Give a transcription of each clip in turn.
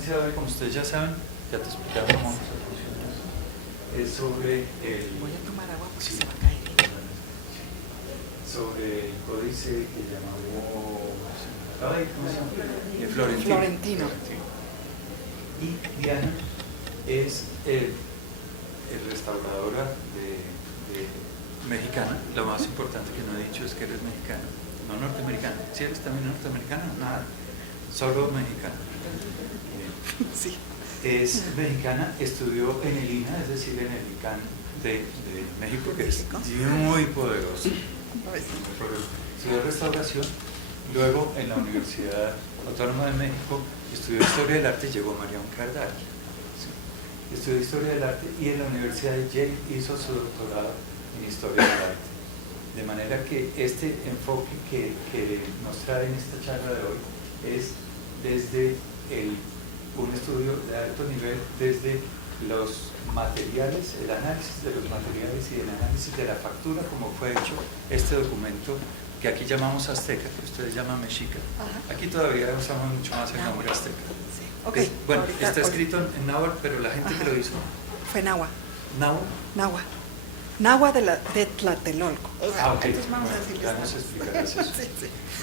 conferencia de hoy, como ustedes ya saben, ya te explicaron cómo se funciona eso, es sobre el... Voy a tomar agua porque sí, se va a caer. sobre el códice que llamó... Ay, ¿cómo se llama? Florentino. Florentino. Y Diana es el restauradora mexicana. Lo más importante que no he dicho es que eres mexicana, no norteamericana. ¿Sí eres también norteamericana? Nada, solo mexicana. Sí. Es mexicana, estudió en el INA, es decir, en el ICANN de México, que es muy poderoso. Estudió restauración, luego en la Universidad Autónoma de México estudió Historia del Arte y llegó Marion Cardall. ¿Sí? Estudió Historia del Arte y en la Universidad de Yale hizo su doctorado en Historia del Arte. De manera que este enfoque que nos trae en esta charla de hoy es desde un estudio de alto nivel, desde los materiales, el análisis de los materiales y el análisis de la factura, como fue hecho este documento que aquí llamamos azteca, que ustedes llaman mexica. Ajá. Aquí todavía usamos mucho más el nombre azteca. Sí. Okay. Bueno, está escrito en náhuatl, pero la gente que lo hizo... Fue náhuatl. ¿Náhuatl? Náhuatl de Tlatelolco. Ah, ok. Entonces vamos a decirles. Ya nos explicarás eso.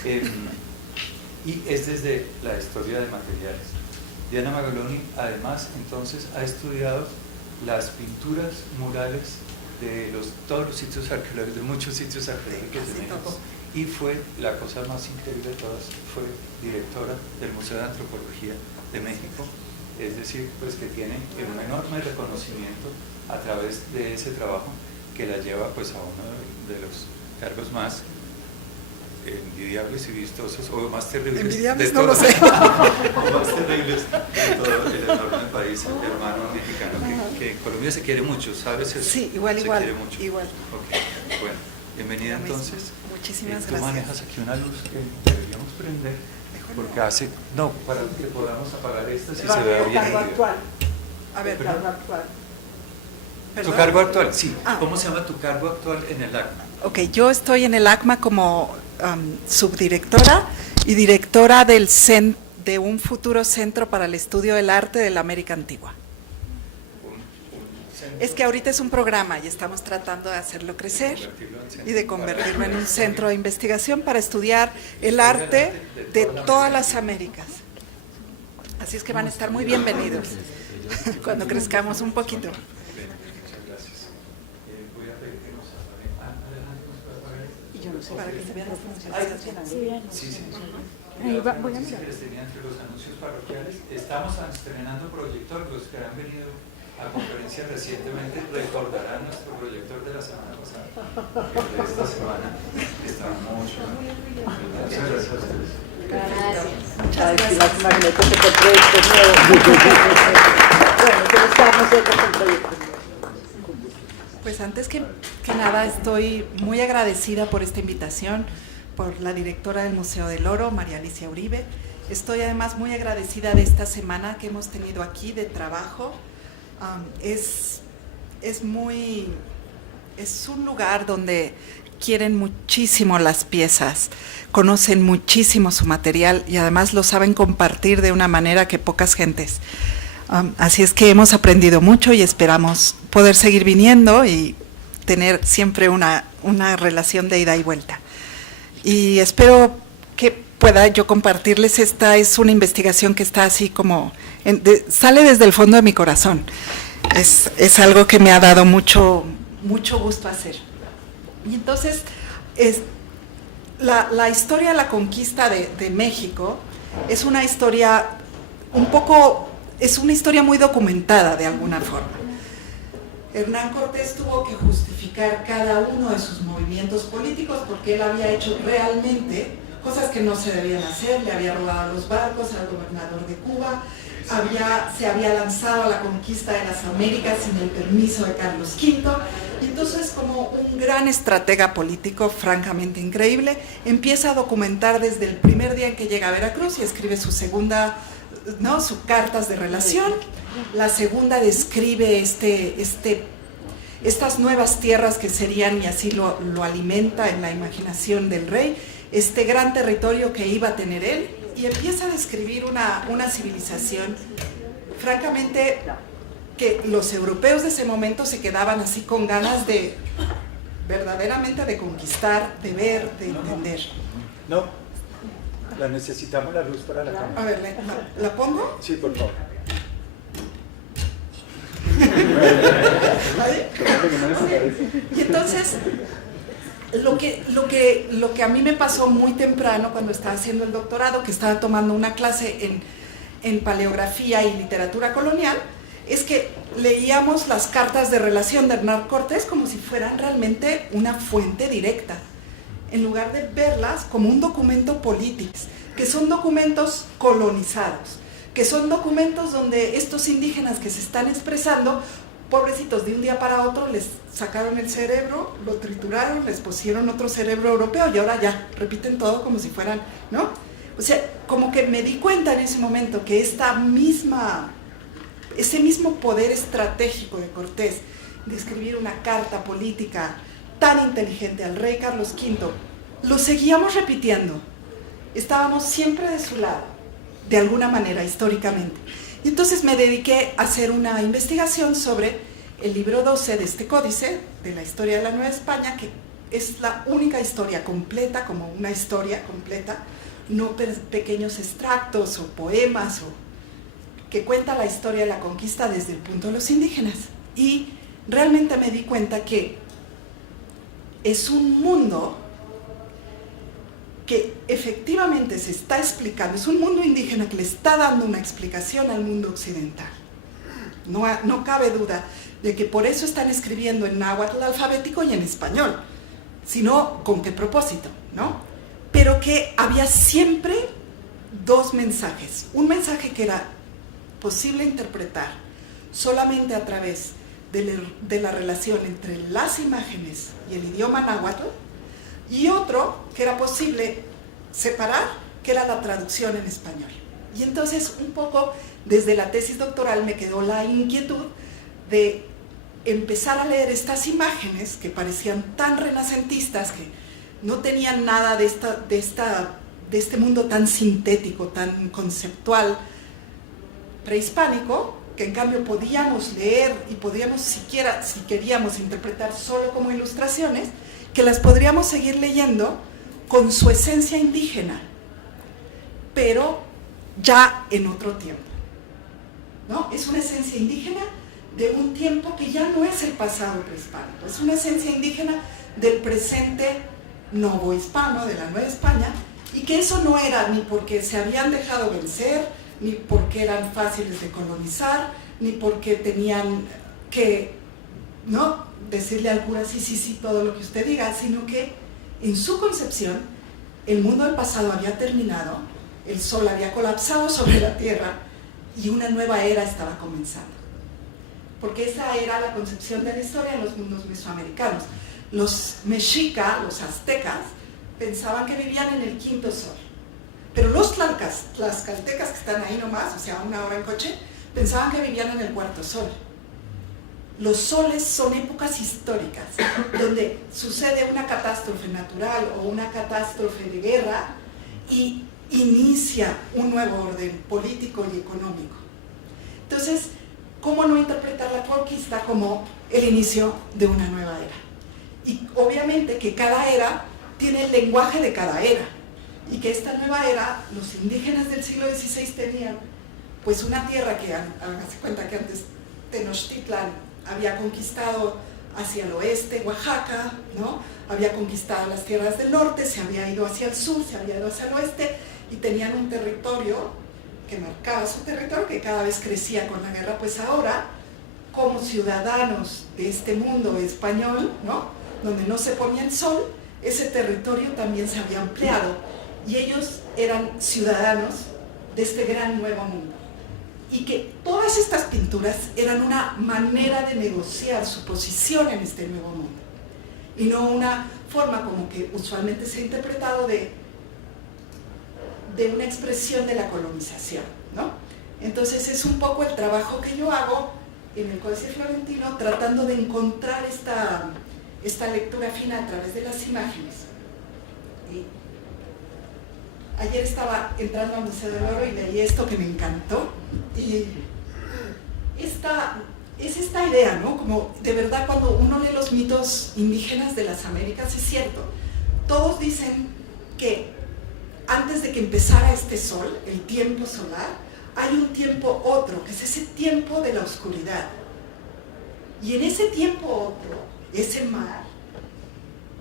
Sí. Y es desde la historia de materiales. Diana Magaloni, además, entonces, ha estudiado las pinturas murales de todos los sitios arqueológicos, de muchos sitios arqueológicos de México, y fue, la cosa más increíble de todas, fue directora del Museo de Antropología de México, es decir, pues que tiene un enorme reconocimiento a través de ese trabajo que la lleva pues a uno de los cargos más envidiables y vistosos, o más terribles. Envidiables no lo sé. Más terribles de todo el enorme país hermano mexicano, que Colombia se quiere mucho, ¿sabes eso? Sí, igual. Quiere mucho. Igual. Ok, bueno, bienvenida entonces. Muchísimas Tú gracias. manejas aquí una luz que deberíamos prender, porque hace, no, para que podamos apagar esta si se ve bien. A ver, cargo actual. ¿Tu cargo actual? Sí. ¿Cómo se llama tu cargo actual en el ACMA? Ok, yo estoy en el ACMA como subdirectora y directora de un futuro centro para el estudio del arte de la América Antigua. Es que ahorita es un programa y estamos tratando de hacerlo crecer y de convertirlo en un centro de investigación para estudiar el arte de todas las Américas. Así es que van a estar muy bienvenidos cuando crezcamos un poquito. Para que se vean las funciones. Sí. Voy a mirar. Entre los anuncios parroquiales, estamos estrenando proyector. Los que han venido a conferencias recientemente recordarán nuestro proyector de la semana pasada. El de esta semana está mucho. Muchas gracias a ustedes. Gracias. Muchas gracias. Las magnetos de proyectos nuevos. Bueno, ¿cómo estamos con proyectos nuevos? Pues antes que nada estoy muy agradecida por esta invitación, por la directora del Museo del Oro, María Alicia Uribe. Estoy además muy agradecida de esta semana que hemos tenido aquí de trabajo. Es un lugar donde quieren muchísimo las piezas, conocen muchísimo su material y además lo saben compartir de una manera que pocas gentes. Así es que hemos aprendido mucho y esperamos poder seguir viniendo y tener siempre una relación de ida y vuelta. Y espero que pueda yo compartirles. Esta es una investigación que está así como, sale desde el fondo de mi corazón. Es algo que me ha dado mucho gusto hacer. Y entonces, la historia de la conquista de México es una historia es una historia muy documentada de alguna forma. Hernán Cortés tuvo que justificar cada uno de sus movimientos políticos porque él había hecho realmente cosas que no se debían hacer, le había robado los barcos al gobernador de Cuba, se había lanzado a la conquista de las Américas sin el permiso de Carlos V, y entonces como un gran estratega político francamente increíble, empieza a documentar desde el primer día en que llega a Veracruz y escribe sus cartas de relación. La segunda describe estas nuevas tierras que serían, y así lo alimenta en la imaginación del rey, este gran territorio que iba a tener él, y empieza a describir una civilización, francamente, que los europeos de ese momento se quedaban así con ganas de, verdaderamente, de conquistar, de ver, de entender. No, la necesitamos la luz para la cámara. A ver, ¿la pongo? Sí, por favor. Y entonces, lo que a mí me pasó muy temprano cuando estaba haciendo el doctorado, que estaba tomando una clase en paleografía y literatura colonial, es que leíamos las cartas de relación de Hernán Cortés como si fueran realmente una fuente directa, en lugar de verlas como un documento político, que son documentos colonizados, que son documentos donde estos indígenas que se están expresando, pobrecitos, de un día para otro les sacaron el cerebro, lo trituraron, les pusieron otro cerebro europeo y ahora ya, repiten todo como si fueran, ¿no? O sea, como que me di cuenta en ese momento que ese mismo poder estratégico de Cortés de escribir una carta política tan inteligente al rey Carlos V, lo seguíamos repitiendo. Estábamos siempre de su lado, de alguna manera, históricamente. Y entonces me dediqué a hacer una investigación sobre el libro 12 de este códice, de la historia de la Nueva España, que es la única historia completa, como una historia completa, no pequeños extractos o poemas, que cuenta la historia de la conquista desde el punto de los indígenas. Y realmente me di cuenta que es un mundo que efectivamente se está explicando, es un mundo indígena que le está dando una explicación al mundo occidental. No cabe duda de que por eso están escribiendo en náhuatl alfabético y en español, sino con qué propósito, ¿no? Pero que había siempre dos mensajes. Un mensaje que era posible interpretar solamente a través de la relación entre las imágenes y el idioma náhuatl, y otro que era posible separar, que era la traducción en español. Y entonces un poco desde la tesis doctoral me quedó la inquietud de empezar a leer estas imágenes que parecían tan renacentistas, que no tenían nada de este mundo tan sintético, tan conceptual, prehispánico, que en cambio podíamos leer y podíamos siquiera, si queríamos, interpretar solo como ilustraciones, que las podríamos seguir leyendo con su esencia indígena, pero ya en otro tiempo, ¿no? Es una esencia indígena de un tiempo que ya no es el pasado prehispánico, es una esencia indígena del presente novohispano, de la Nueva España, y que eso no era ni porque se habían dejado vencer, ni porque eran fáciles de colonizar, ni porque tenían que, ¿no?, decirle al cura sí, todo lo que usted diga, sino que en su concepción el mundo del pasado había terminado, el sol había colapsado sobre la tierra y una nueva era estaba comenzando. Porque esa era la concepción de la historia en los mundos mesoamericanos. Los mexicas, los aztecas, pensaban que vivían en el quinto sol. Pero los tlaxcaltecas que están ahí nomás, o sea, 1 hora en coche, pensaban que vivían en el cuarto sol. Los soles son épocas históricas, donde sucede una catástrofe natural o una catástrofe de guerra y inicia un nuevo orden político y económico. Entonces, ¿cómo no interpretar la conquista como el inicio de una nueva era? Y obviamente que cada era tiene el lenguaje de cada era, y que esta nueva era, los indígenas del siglo XVI tenían pues una tierra que, hágase cuenta que antes Tenochtitlan había conquistado hacia el oeste Oaxaca, ¿no? Había conquistado las tierras del norte, se había ido hacia el sur, se había ido hacia el oeste, y tenían un territorio que marcaba su territorio, que cada vez crecía con la guerra. Pues ahora, como ciudadanos de este mundo español, ¿no?, donde no se ponía el sol, ese territorio también se había ampliado, y ellos eran ciudadanos de este gran nuevo mundo. Y que todas estas pinturas eran una manera de negociar su posición en este nuevo mundo, y no una forma como que usualmente se ha interpretado de una expresión de la colonización, ¿no? Entonces es un poco el trabajo que yo hago en el Códice Florentino, tratando de encontrar esta lectura fina a través de las imágenes. Ayer estaba entrando al Museo del Oro y leí esto que me encantó. Y es esta idea, ¿no? Como de verdad cuando uno lee los mitos indígenas de las Américas, es cierto. Todos dicen que antes de que empezara este sol, el tiempo solar, hay un tiempo otro, que es ese tiempo de la oscuridad. Y en ese tiempo otro, ese mar,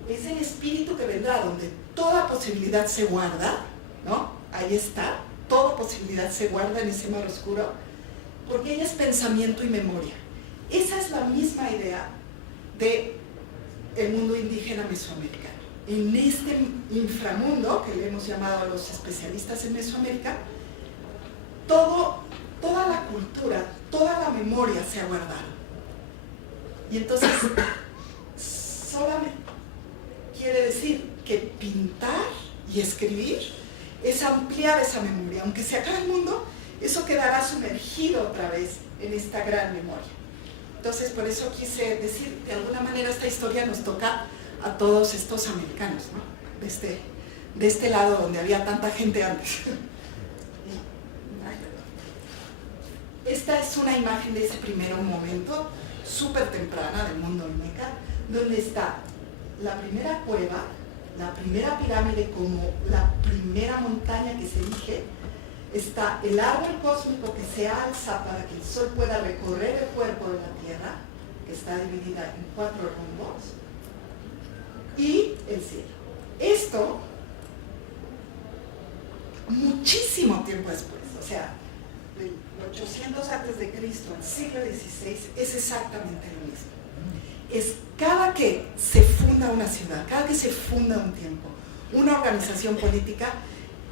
es el espíritu que vendrá, donde toda posibilidad se guarda, ¿no? Ahí está, toda posibilidad se guarda en ese mar oscuro, porque ella es pensamiento y memoria. Esa es la misma idea del mundo indígena mesoamericano. En este inframundo, que le hemos llamado a los especialistas en Mesoamérica, toda la cultura, toda la memoria se ha guardado. Y entonces, solamente quiere decir que pintar y escribir es ampliar esa memoria. Aunque se acabe el mundo, eso quedará sumergido otra vez en esta gran memoria. Entonces, por eso quise decir, de alguna manera esta historia nos toca a todos estos americanos, ¿no? De este lado donde había tanta gente antes. Esta es una imagen de ese primer momento, súper temprana del mundo olmeca, donde está la primera cueva, la primera pirámide como la primera montaña que se erige, está el árbol cósmico que se alza para que el sol pueda recorrer el cuerpo de la Tierra, que está dividida en 4 rumbos, y el cielo. Esto, muchísimo tiempo después, o sea, del 800 antes de Cristo al siglo XVI, es exactamente lo mismo. Es cada que se funda una ciudad, cada que se funda un tiempo, una organización política,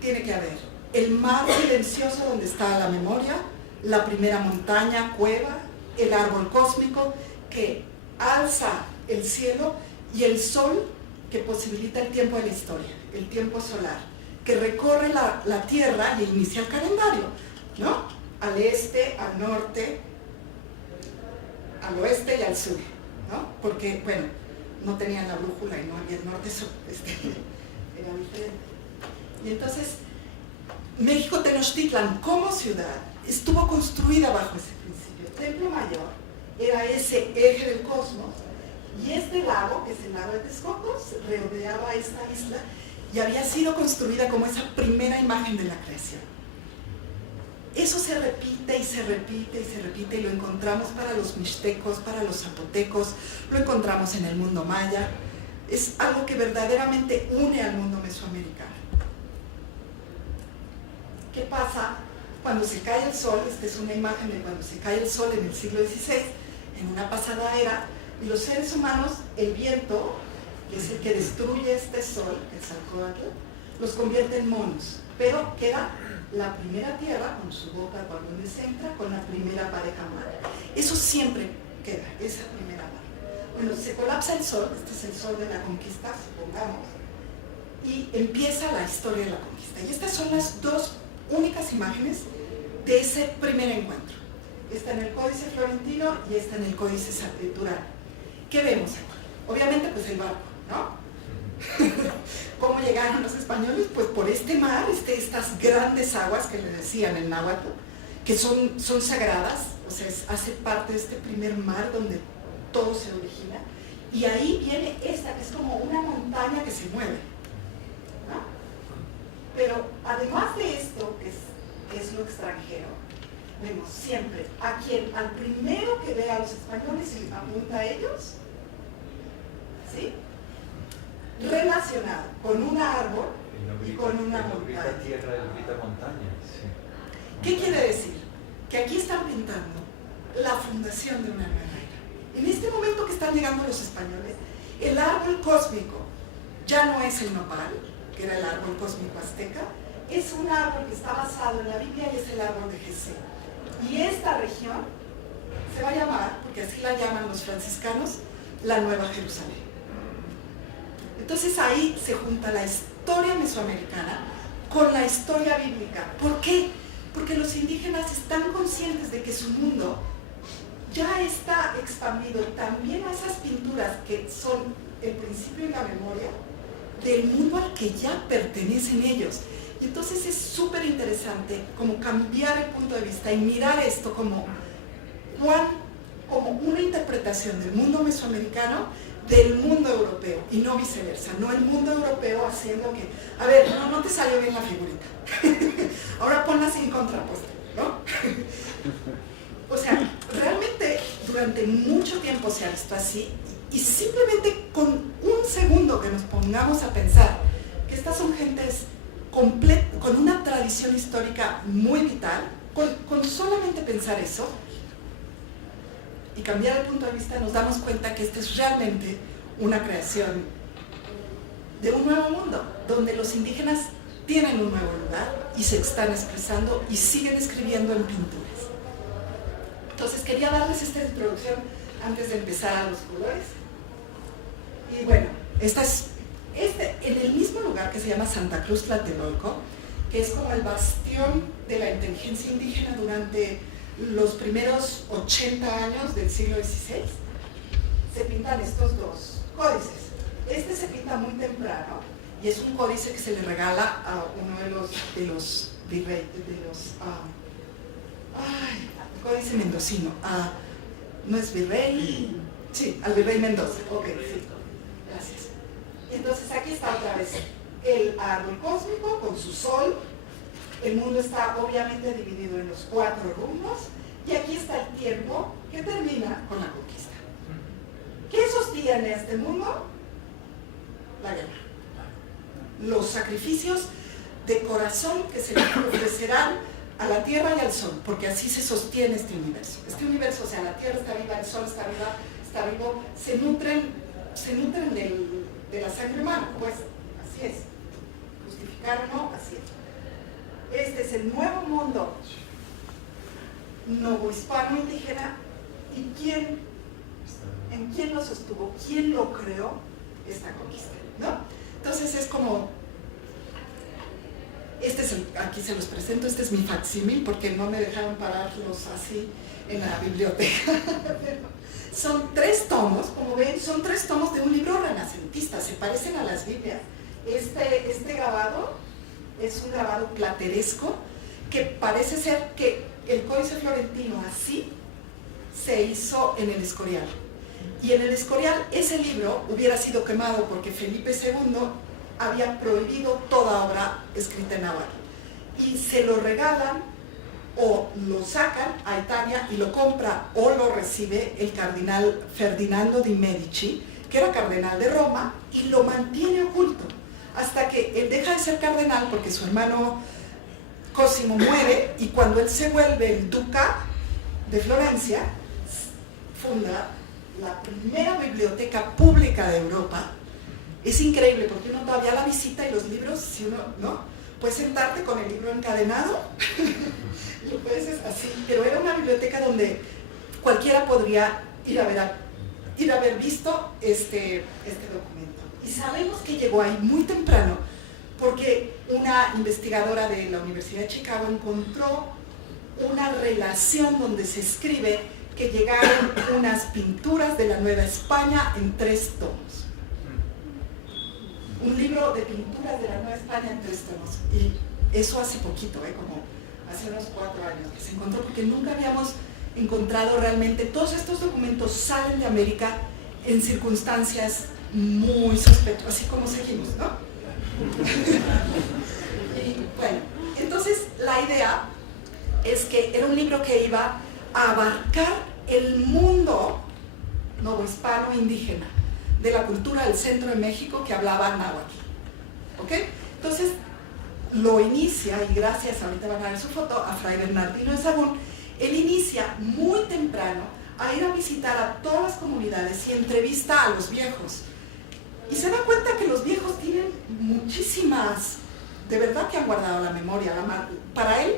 tiene que haber el mar silencioso donde está la memoria, la primera montaña, cueva, el árbol cósmico que alza el cielo y el sol que posibilita el tiempo de la historia, el tiempo solar, que recorre la Tierra y inicia el calendario, ¿no? Al este, al norte, al oeste y al sur, ¿no? Porque, bueno, no tenían la brújula y no había el norte-sur, era diferente. Y entonces, México Tenochtitlan como ciudad estuvo construida bajo ese principio. El Templo Mayor era ese eje del cosmos y este lago, que es el lago de Texcoco, rodeaba esta isla y había sido construida como esa primera imagen de la creación. Eso se repite y se repite y se repite y lo encontramos para los mixtecos, para los zapotecos, lo encontramos en el mundo maya. Es algo que verdaderamente une al mundo mesoamericano. ¿Qué pasa cuando se cae el sol? Esta es una imagen de cuando se cae el sol en el siglo XVI, en una pasada era, y los seres humanos, el viento, que es el que destruye este sol, el Quetzalcóatl, los convierte en monos, pero queda la primera tierra con su boca por donde se entra, con la primera pareja madre. Eso siempre queda, esa primera madre. Bueno, se colapsa el sol, este es el sol de la conquista, supongamos, y empieza la historia de la conquista. Y estas son las dos únicas imágenes de ese primer encuentro. Esta en el Códice Florentino y esta en el Códice Sacritural. ¿Qué vemos aquí? Obviamente, pues el barco, ¿no? ¿Cómo llegaron los españoles? Pues por este mar, estas grandes aguas que le decían en náhuatl, que son sagradas, o sea, hace parte de este primer mar donde todo se origina, y ahí viene esta, que es como una montaña que se mueve, ¿no? Pero además de esto, que es lo extranjero, vemos siempre a quien, al primero que ve a los españoles y apunta a ellos, ¿sí? Relacionado con un árbol y con una montaña. Tierra, montaña. Sí. ¿Qué quiere decir? Que aquí están pintando la fundación de una nueva era. En este momento que están llegando los españoles, el árbol cósmico ya no es el nopal, que era el árbol cósmico azteca, es un árbol que está basado en la Biblia y es el árbol de Jesé. Y esta región se va a llamar, porque así la llaman los franciscanos, la Nueva Jerusalén. Entonces ahí se junta la historia mesoamericana con la historia bíblica. ¿Por qué? Porque los indígenas están conscientes de que su mundo ya está expandido también a esas pinturas que son el principio y la memoria del mundo al que ya pertenecen ellos. Y Entonces es súper interesante como cambiar el punto de vista y mirar esto como una interpretación del mundo mesoamericano del mundo europeo y no viceversa, no el mundo europeo haciendo que, a ver, no te salió bien la figurita, ahora ponla sin contrapuesto, ¿no? O sea, realmente durante mucho tiempo se ha visto así y simplemente con un segundo que nos pongamos a pensar que estas son gentes con una tradición histórica muy vital, con solamente pensar eso, y cambiar el punto de vista, nos damos cuenta que esta es realmente una creación de un nuevo mundo, donde los indígenas tienen un nuevo lugar y se están expresando y siguen escribiendo en pinturas. Entonces quería darles esta introducción antes de empezar a los colores. Y bueno, en el mismo lugar que se llama Santa Cruz Tlatelolco, que es como el bastión de la inteligencia indígena durante los primeros 80 años del siglo XVI, se pintan estos dos códices. Este se pinta muy temprano y es un códice que se le regala a uno de los virreyes, códice mendocino, ¿no es virrey? Sí, al virrey Mendoza, ok, sí, gracias. Entonces aquí está otra vez el árbol cósmico con su sol. El mundo está obviamente dividido en los 4 rumbos y aquí está el tiempo que termina con la conquista. ¿Qué sostiene este mundo? La guerra. Los sacrificios de corazón que se le ofrecerán a la tierra y al sol, porque así se sostiene este universo. Este universo, o sea, la tierra está viva, el sol está vivo, se nutren de la sangre humana, pues así es. Justificar o no, así es. Este es el nuevo mundo novohispano indígena. ¿Y en quién lo sostuvo? ¿Quién lo creó esta conquista? ¿No? Entonces es como, aquí se los presento, este es mi facsímil porque no me dejaron pararlos así en la biblioteca. Son 3 tomos, como ven, son 3 tomos de un libro renacentista, se parecen a las Biblias. Este grabado es un grabado plateresco que parece ser que el Códice Florentino así se hizo en el Escorial. Y en el Escorial ese libro hubiera sido quemado porque Felipe II había prohibido toda obra escrita en náhuatl. Y se lo regalan o lo sacan a Italia y lo compra o lo recibe el cardenal Ferdinando di Medici, que era cardenal de Roma, y lo mantiene oculto hasta que él deja de ser cardenal porque su hermano Cosimo muere, y cuando él se vuelve el duca de Florencia, funda la primera biblioteca pública de Europa. Es increíble porque uno todavía la visita y los libros, si uno, ¿no? Puedes sentarte con el libro encadenado, lo puedes así, pero era una biblioteca donde cualquiera podría ir a haber visto este documento. Y sabemos que llegó ahí muy temprano porque una investigadora de la Universidad de Chicago encontró una relación donde se escribe que llegaron unas pinturas de la Nueva España en 3 tomos. Un libro de pinturas de la Nueva España en 3 tomos. Y eso hace poquito, como hace unos 4 años que se encontró, porque nunca habíamos encontrado realmente. Todos estos documentos salen de América en circunstancias muy sospechosas, así como seguimos, ¿no? Y bueno, entonces la idea es que era un libro que iba a abarcar el mundo novohispano indígena de la cultura del centro de México que hablaba náhuatl. ¿Ok? Entonces lo inicia, y gracias, ahorita van a ver su foto, a Fray Bernardino de Sahagún. Él inicia muy temprano a ir a visitar a todas las comunidades y entrevista a los viejos. Y se da cuenta que los viejos tienen muchísimas, de verdad que han guardado la memoria. Para él,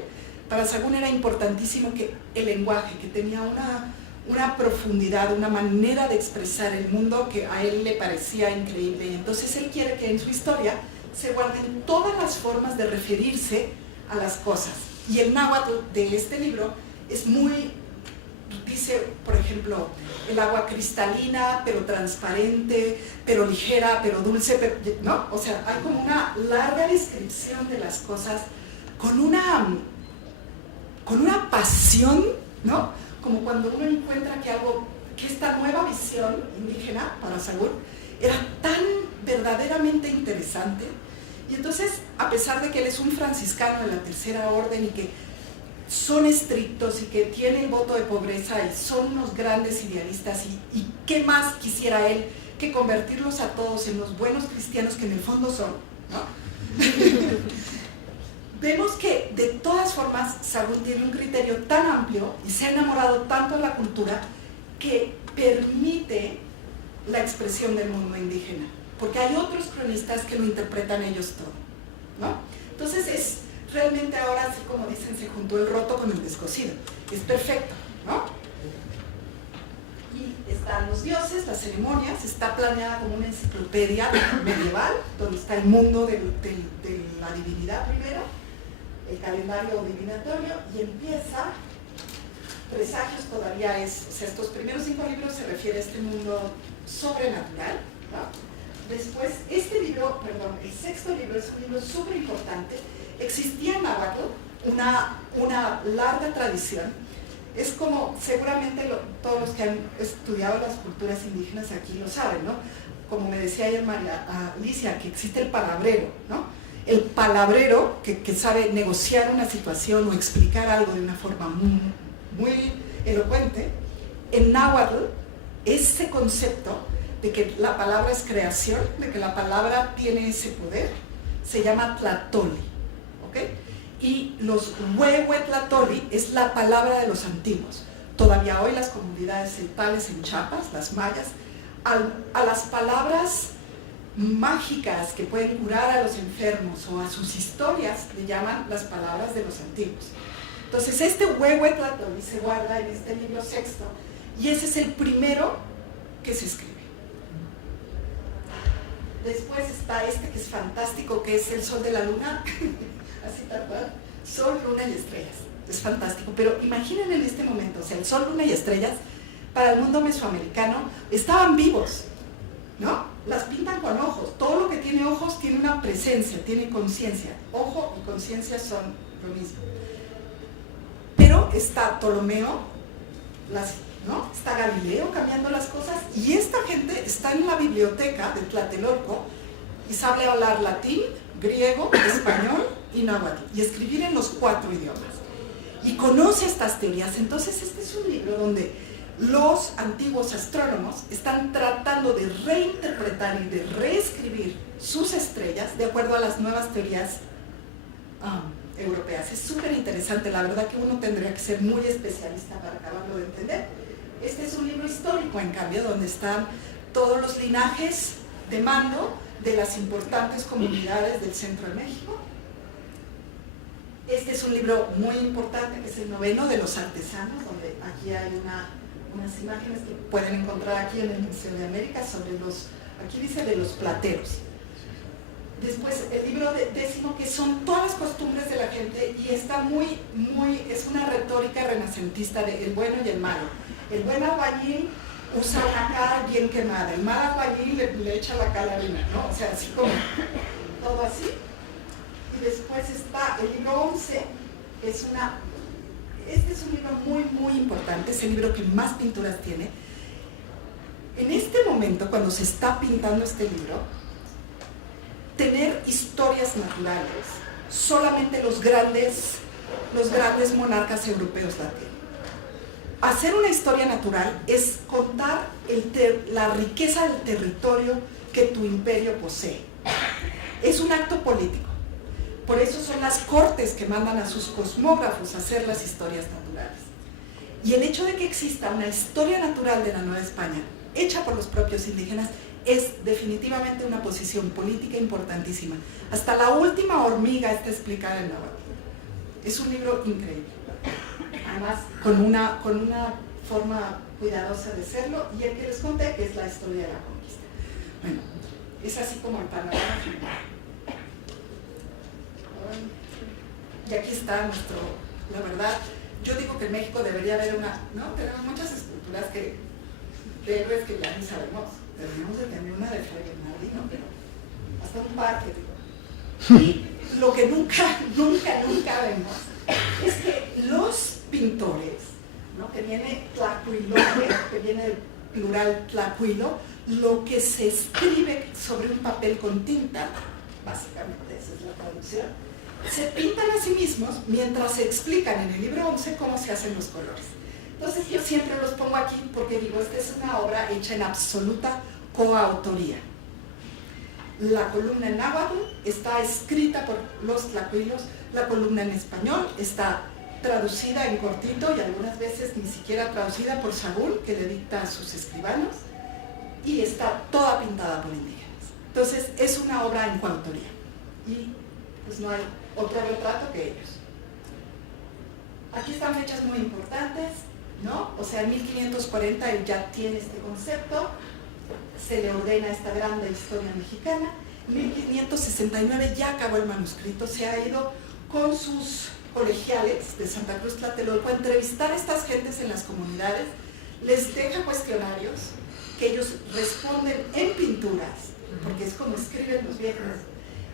para Sahagún era importantísimo que el lenguaje, que tenía una profundidad, una manera de expresar el mundo que a él le parecía increíble. Y entonces él quiere que en su historia se guarden todas las formas de referirse a las cosas. Y el náhuatl de este libro es muy, dice, por ejemplo, ejemplo, el agua cristalina, pero transparente, pero ligera, pero dulce, pero, ¿no? O sea, hay como una larga descripción de las cosas con una pasión, ¿no? Como cuando uno encuentra que esta nueva visión indígena para Saúl era tan verdaderamente interesante. Y entonces, a pesar de que él es un franciscano de la Tercera Orden y que son estrictos y que tienen voto de pobreza y son unos grandes idealistas y qué más quisiera él que convertirlos a todos en los buenos cristianos que en el fondo son, ¿no? Vemos que de todas formas Saúl tiene un criterio tan amplio y se ha enamorado tanto de la cultura que permite la expresión del mundo indígena, porque hay otros cronistas que lo interpretan ellos todo, ¿no? Entonces es realmente ahora, así como dicen, se juntó el roto con el descosido, es perfecto, ¿no? Y están los dioses, las ceremonias, está planeada como una enciclopedia medieval, donde está el mundo de la divinidad primero, el calendario divinatorio, y empieza, Presagios todavía es, o sea, estos primeros 5 libros se refiere a este mundo sobrenatural, ¿no? Después, este libro, perdón, el 6º libro es un libro súper importante. Existía en náhuatl una larga tradición. Es como, seguramente todos los que han estudiado las culturas indígenas aquí lo saben, ¿no? Como me decía ayer Alicia, que existe el palabrero, ¿no? El palabrero que sabe negociar una situación o explicar algo de una forma muy elocuente. En náhuatl, ese concepto de que la palabra es creación, de que la palabra tiene ese poder, se llama tlatoli, ¿ok? Y los huehuetlatoli es la palabra de los antiguos. Todavía hoy las comunidades celtales en Chiapas, las mayas, a las palabras mágicas que pueden curar a los enfermos o a sus historias le llaman las palabras de los antiguos. Entonces este huehuetlatoli se guarda en este libro 6º y ese es el primero que se escribe. Después está este que es fantástico, que es el sol de la luna, así tal cual, sol, luna y estrellas. Es fantástico, pero imaginen en este momento, o sea, el sol, luna y estrellas, para el mundo mesoamericano, estaban vivos, ¿no? Las pintan con ojos, todo lo que tiene ojos tiene una presencia, tiene conciencia. Ojo y conciencia son lo mismo. Pero está Ptolomeo, ¿no? Está Galileo cambiando las cosas, y esta gente está en la biblioteca de Tlatelolco y sabe hablar latín, griego, español y náhuatl, y escribir en los 4 idiomas. Y conoce estas teorías. Entonces este es un libro donde los antiguos astrónomos están tratando de reinterpretar y de reescribir sus estrellas de acuerdo a las nuevas teorías europeas. Es súper interesante, la verdad que uno tendría que ser muy especialista para acabarlo de entender. Este es un libro histórico, en cambio, donde están todos los linajes de mando de las importantes comunidades del centro de México. Este es un libro muy importante, que es el 9º de los artesanos, donde aquí hay unas imágenes que pueden encontrar aquí en el Museo de América sobre aquí dice de los plateros. Después el libro 10º, que son todas las costumbres de la gente, y está es una retórica renacentista de el bueno y el malo. El buen albañil usa una cal bien quemada, el mal albañil le echa la cal harina, ¿no? O sea, así como todo así. Y después está el libro 11, este es un libro muy importante, es el libro que más pinturas tiene. En este momento, cuando se está pintando este libro, tener historias naturales, solamente los grandes monarcas europeos la tienen. Hacer una historia natural es contar la riqueza del territorio que tu imperio posee. Es un acto político. Por eso son las cortes que mandan a sus cosmógrafos a hacer las historias naturales. Y el hecho de que exista una historia natural de la Nueva España, hecha por los propios indígenas, es definitivamente una posición política importantísima. Hasta la última hormiga está explicada en náhuatl. Es un libro increíble. Además, con una forma cuidadosa de serlo, y el que les conté, que es la historia de la conquista. Bueno, es así como el panorama general. Y aquí está la verdad, yo digo que en México debería haber ¿no? Tenemos muchas esculturas de héroes que ya ni sabemos. Deberíamos de tener una de Fray Bernardino, pero hasta un parque, digo. Y lo que nunca vemos es que los pintores, ¿no? Que viene tlacuiloque, que viene del plural tlacuilo, lo que se escribe sobre un papel con tinta, básicamente esa es la traducción, se pintan a sí mismos mientras se explican en el libro 11 cómo se hacen los colores. Entonces yo siempre los pongo aquí porque digo, esta es una obra hecha en absoluta coautoría. La columna en náhuatl está escrita por los tlacuilos, la columna en español está traducida en cortito y algunas veces ni siquiera traducida por Sagún, que le dicta a sus escribanos, y está toda pintada por indígenas. Entonces es una obra en coautoría y pues no hay otro retrato que ellos. Aquí están fechas muy importantes, ¿no? O sea, en 1540 él ya tiene este concepto, se le ordena esta grande historia mexicana. En 1569 ya acabó el manuscrito, se ha ido con sus colegiales de Santa Cruz Tlatelolco a entrevistar a estas gentes en las comunidades, les deja cuestionarios que ellos responden en pinturas, porque es como escriben los viejos,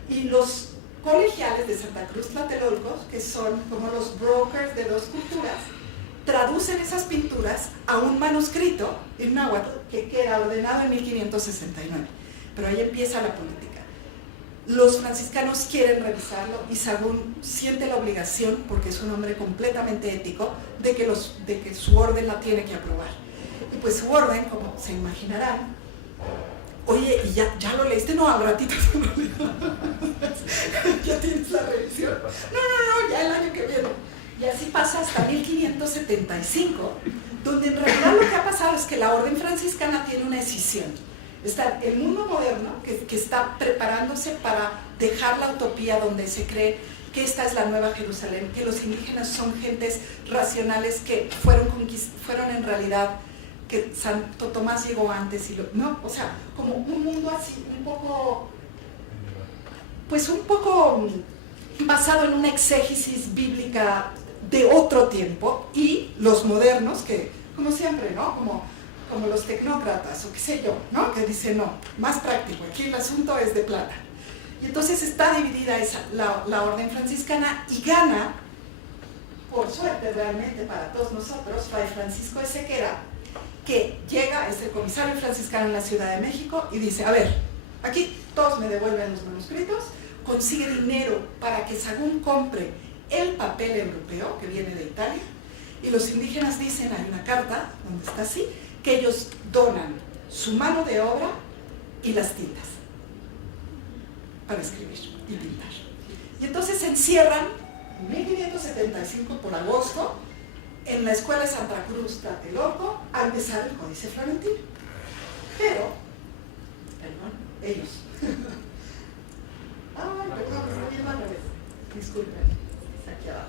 y los colegiales de Santa Cruz Tlatelolco, que son como los brokers de dos culturas, traducen esas pinturas a un manuscrito en náhuatl que queda ordenado en 1569. Pero ahí empieza la política. Los franciscanos quieren revisarlo y Sagún siente la obligación, porque es un hombre completamente ético, de que su orden la tiene que aprobar. Y pues su orden, como se imaginarán, oye, ¿y ya lo leíste? No, al ratito se lo leo. Ya tienes la revisión. No, ya el año que viene. Y así pasa hasta 1575, donde en realidad lo que ha pasado es que la orden franciscana tiene una escisión. Está el mundo moderno que está preparándose para dejar la utopía donde se cree que esta es la nueva Jerusalén, que los indígenas son gentes racionales que fueron en realidad, que Santo Tomás llegó antes y no, o sea, como un mundo así, un poco basado en una exégesis bíblica de otro tiempo, y los modernos que, como siempre, ¿no? Como los tecnócratas o qué sé yo, ¿no? Que dicen, no, más práctico, aquí el asunto es de plata. Y entonces está dividida la orden franciscana y gana, por suerte realmente para todos nosotros, Fray Francisco de Sequera, que llega, es el comisario franciscano en la Ciudad de México y dice, a ver, aquí todos me devuelven los manuscritos, consigue dinero para que Sagún compre el papel europeo que viene de Italia, y los indígenas dicen, hay una carta donde está así, que ellos donan su mano de obra y las tintas para escribir y pintar. Y entonces se encierran en 1575 por agosto en la escuela de Santa Cruz Tlatelolco a empezar el Códice Florentino. Pero, ellos. Perdón, me al revés. Disculpen, está aquí abajo.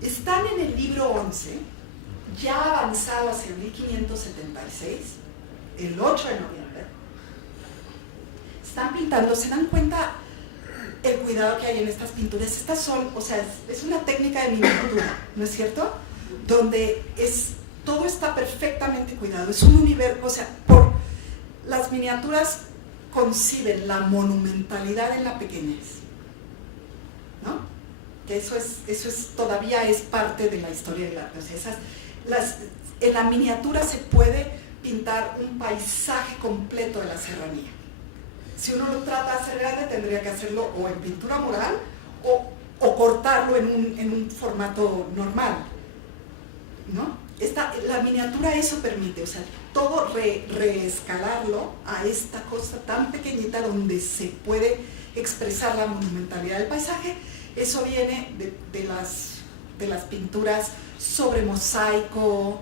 Están en el libro 11, ya avanzado hacia 1576, el 8 de noviembre. Están pintando, se dan cuenta el cuidado que hay en estas pinturas. Estas son, o sea, es una técnica de miniatura, ¿no es cierto? Donde todo está perfectamente cuidado. Es un universo, o sea, las miniaturas conciben la monumentalidad en la pequeñez, ¿no? Que eso todavía es parte de la historia del arte. O sea, en la miniatura se puede pintar un paisaje completo de la serranía. Si uno lo trata de hacer grande, tendría que hacerlo o en pintura mural o cortarlo en un formato normal, ¿no? La miniatura eso permite, o sea, todo reescalarlo a esta cosa tan pequeñita donde se puede expresar la monumentalidad del paisaje. Eso viene de las pinturas sobre mosaico,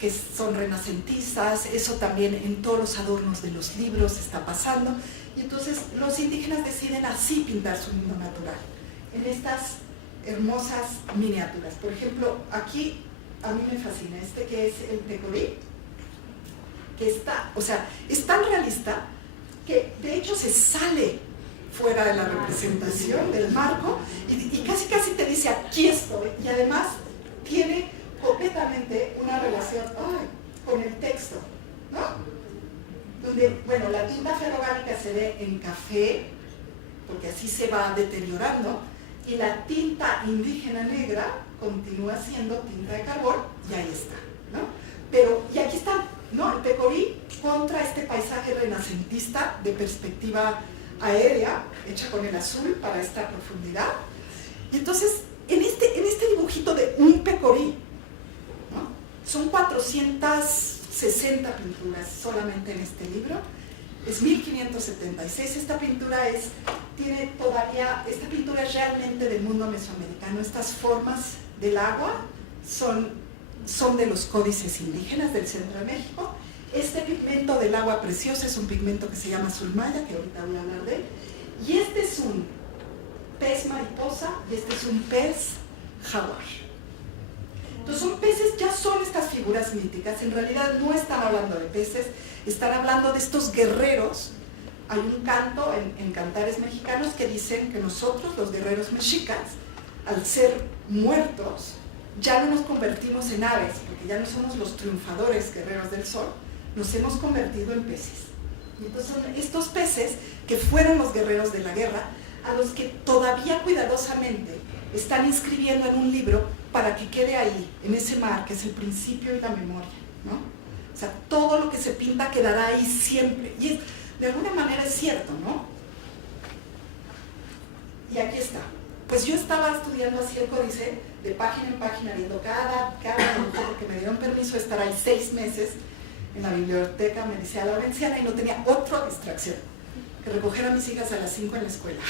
que son renacentistas. Eso también en todos los adornos de los libros está pasando. Y entonces los indígenas deciden así pintar su mundo natural, en estas hermosas miniaturas. Por ejemplo, aquí a mí me fascina que es el Tecorí, que está, o sea, es tan realista que de hecho se sale fuera de la representación del marco y casi te dice, aquí estoy. Y además tiene completamente una relación con el texto, ¿no? Donde, bueno, la tinta ferrogálica se ve en café, porque así se va deteriorando, y la tinta indígena negra continúa siendo tinta de carbón, y ahí está, ¿no? Pero, y aquí está, ¿no? El pecorí contra este paisaje renacentista de perspectiva aérea, hecha con el azul para esta profundidad. Y entonces, en este dibujito de un pecorí, ¿no? Son 460 pinturas solamente en este libro. Es 1576. Esta pintura tiene todavía, esta pintura es realmente del mundo mesoamericano. Estas formas del agua son de los códices indígenas del centro de México. Este pigmento del agua preciosa es un pigmento que se llama azul maya, que ahorita voy a hablar de él. Y este es un pez mariposa y este es un pez jaguar. Entonces son peces, ya son estas figuras míticas. En realidad no están hablando de peces, están hablando de estos guerreros. Hay un canto en cantares mexicanos que dicen que nosotros, los guerreros mexicas, al ser muertos, ya no nos convertimos en aves, porque ya no somos los triunfadores guerreros del sol, nos hemos convertido en peces. Y entonces son estos peces que fueron los guerreros de la guerra, a los que todavía cuidadosamente están inscribiendo en un libro para que quede ahí, en ese mar, que es el principio y la memoria, ¿no? O sea, todo lo que se pinta quedará ahí siempre. Y de alguna manera es cierto, ¿no? Y aquí está. Pues yo estaba estudiando así el códice, de página en página, viendo cada porque me dieron permiso de estar ahí 6 meses en la biblioteca Medicea Laurenciana y no tenía otra distracción que recoger a mis hijas a las 5 en la escuela.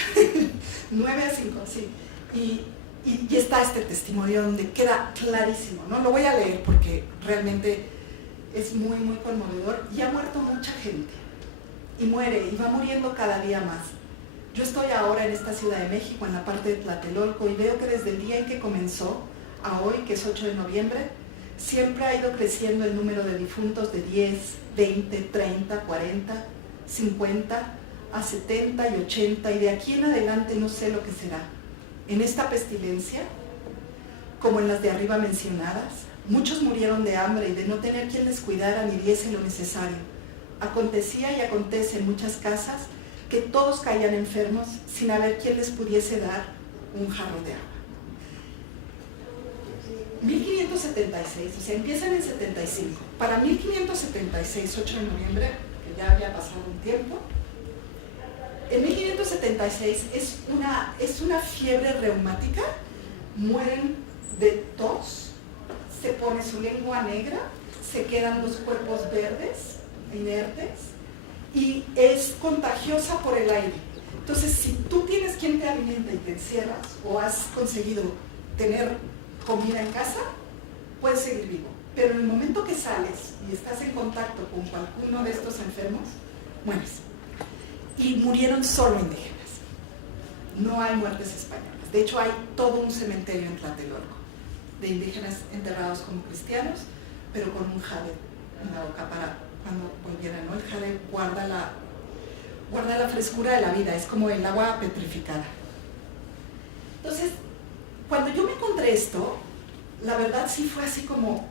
9 a 5, sí. Y está este testimonio donde queda clarísimo, ¿no? Lo voy a leer porque realmente es muy, muy conmovedor. Y ha muerto mucha gente. Y muere, y va muriendo cada día más. Yo estoy ahora en esta Ciudad de México, en la parte de Tlatelolco, y veo que desde el día en que comenzó, a hoy, que es 8 de noviembre, siempre ha ido creciendo el número de difuntos de 10, 20, 30, 40, 50, a 70 y 80, y de aquí en adelante no sé lo que será. En esta pestilencia, como en las de arriba mencionadas, muchos murieron de hambre y de no tener quien les cuidara ni diese lo necesario. Acontecía y acontece en muchas casas que todos caían enfermos sin haber quien les pudiese dar un jarro de agua. 1576, o sea, empiezan en 75. Para 1576, 8 de noviembre, que ya había pasado un tiempo, en 1576 es una fiebre reumática, mueren de tos, se pone su lengua negra, se quedan los cuerpos verdes, inertes, y es contagiosa por el aire. Entonces, si tú tienes quien te alimenta y te encierras, o has conseguido tener comida en casa, puedes seguir vivo. Pero en el momento que sales y estás en contacto con alguno de estos enfermos, mueres. Y murieron solo indígenas. No hay muertes españolas. De hecho, hay todo un cementerio en Tlatelolco de indígenas enterrados como cristianos, pero con un jade en la boca para cuando volvieran, ¿no? El jade guarda la frescura de la vida, es como el agua petrificada. Entonces, cuando yo me encontré esto, la verdad sí fue así como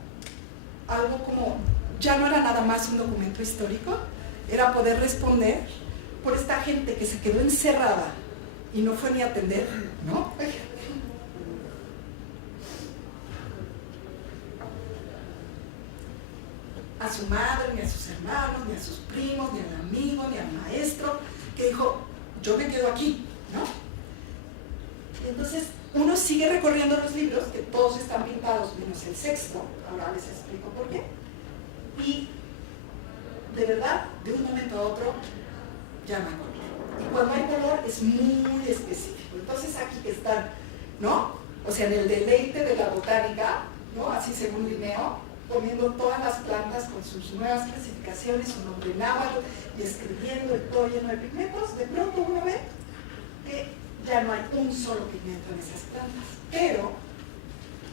algo como, ya no era nada más un documento histórico, era poder responder por esta gente que se quedó encerrada y no fue ni a atender, ¿no? A su madre, ni a sus hermanos, ni a sus primos, ni al amigo, ni al maestro, que dijo, yo me quedo aquí, ¿no? Entonces, uno sigue recorriendo los libros, que todos están pintados, menos el sexto, ahora les explico por qué, y de verdad, de un momento a otro, ya no hay color. Y cuando hay color es muy específico. Entonces aquí que están, ¿no? O sea, en el deleite de la botánica, ¿no? Así según Linneo, poniendo todas las plantas con sus nuevas clasificaciones, su nombre náhuatl, y escribiendo el todo lleno de pigmentos, de pronto uno ve que ya no hay un solo pigmento en esas plantas. Pero,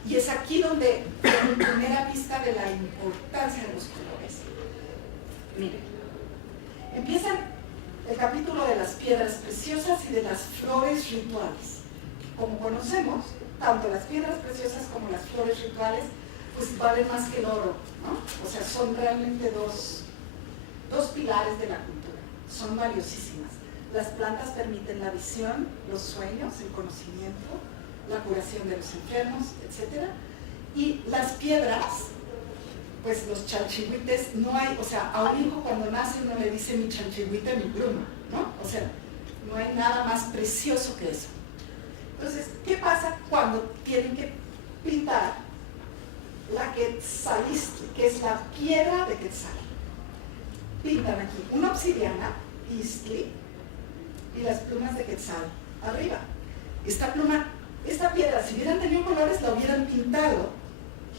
y es aquí donde mi primera pista de la importancia de los colores. Miren, empiezan el capítulo de las piedras preciosas y de las flores rituales. Como conocemos, tanto las piedras preciosas como las flores rituales, pues valen más que el oro, ¿no? O sea, son realmente dos pilares de la cultura, son valiosísimas. Las plantas permiten la visión, los sueños, el conocimiento, la curación de los enfermos, etc. Y las piedras, pues los chalchihuites, no hay, o sea, a un hijo cuando nace uno le dice mi chalchihuite, mi pluma, ¿no? O sea, no hay nada más precioso que eso. Entonces, ¿qué pasa cuando tienen que pintar la quetzalistli, que es la piedra de Quetzal? Pintan aquí una obsidiana, istli, y las plumas de Quetzal arriba. Esta piedra, si hubieran tenido colores, la hubieran pintado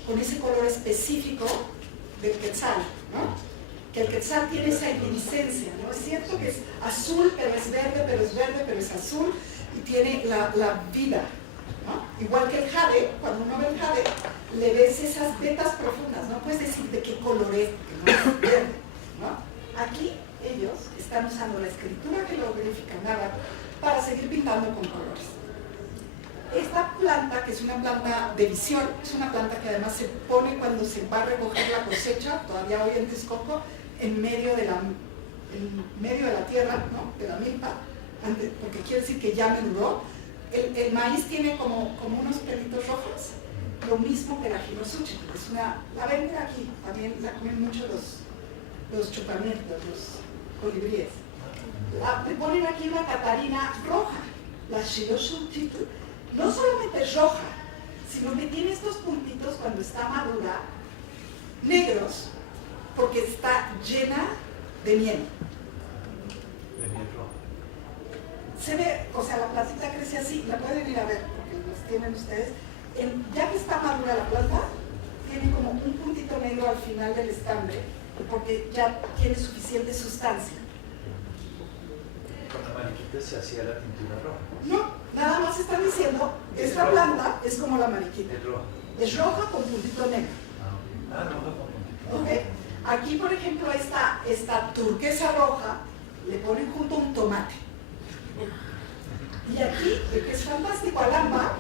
con ese color específico del Quetzal, ¿no? Que el Quetzal tiene esa iridiscencia, ¿no? Es cierto que es azul, pero es verde, pero es verde, pero es azul, y tiene la vida, ¿no? Igual que el jade, cuando uno ve el jade, le ves esas vetas profundas, no puedes decir de qué color es, porque no es verde, ¿no? Aquí ellos están usando la escritura jeroglífica náhuatl para seguir pintando con colores. Esta planta, que es una planta de visión, es una planta que además se pone cuando se va a recoger la cosecha, todavía hoy en Texcoco, en medio de la tierra, ¿no? De la milpa, porque quiere decir que ya maduró. El maíz tiene como unos pelitos rojos, lo mismo que la ginosúchil, la venden aquí, también la comen mucho los chupamientos, los colibríes. Le ponen aquí una catarina roja, la ginosúchil, no solamente es roja, sino que tiene estos puntitos cuando está madura, negros, porque está llena de miel. De miel roja. Se ve, o sea, la plantita crece así, la pueden ir a ver, porque los tienen ustedes. Ya que está madura la planta, tiene como un puntito negro al final del estambre, porque ya tiene suficiente sustancia. Con la mariquita se hacía la tintura roja. No, nada más están diciendo, esta planta es como la mariquita. Es roja. Es roja con puntito negro. Roja con puntito. ¿Okay? Aquí, por ejemplo, esta turquesa roja, le ponen junto un tomate. Y aquí, el que es fantástico, al ámbar,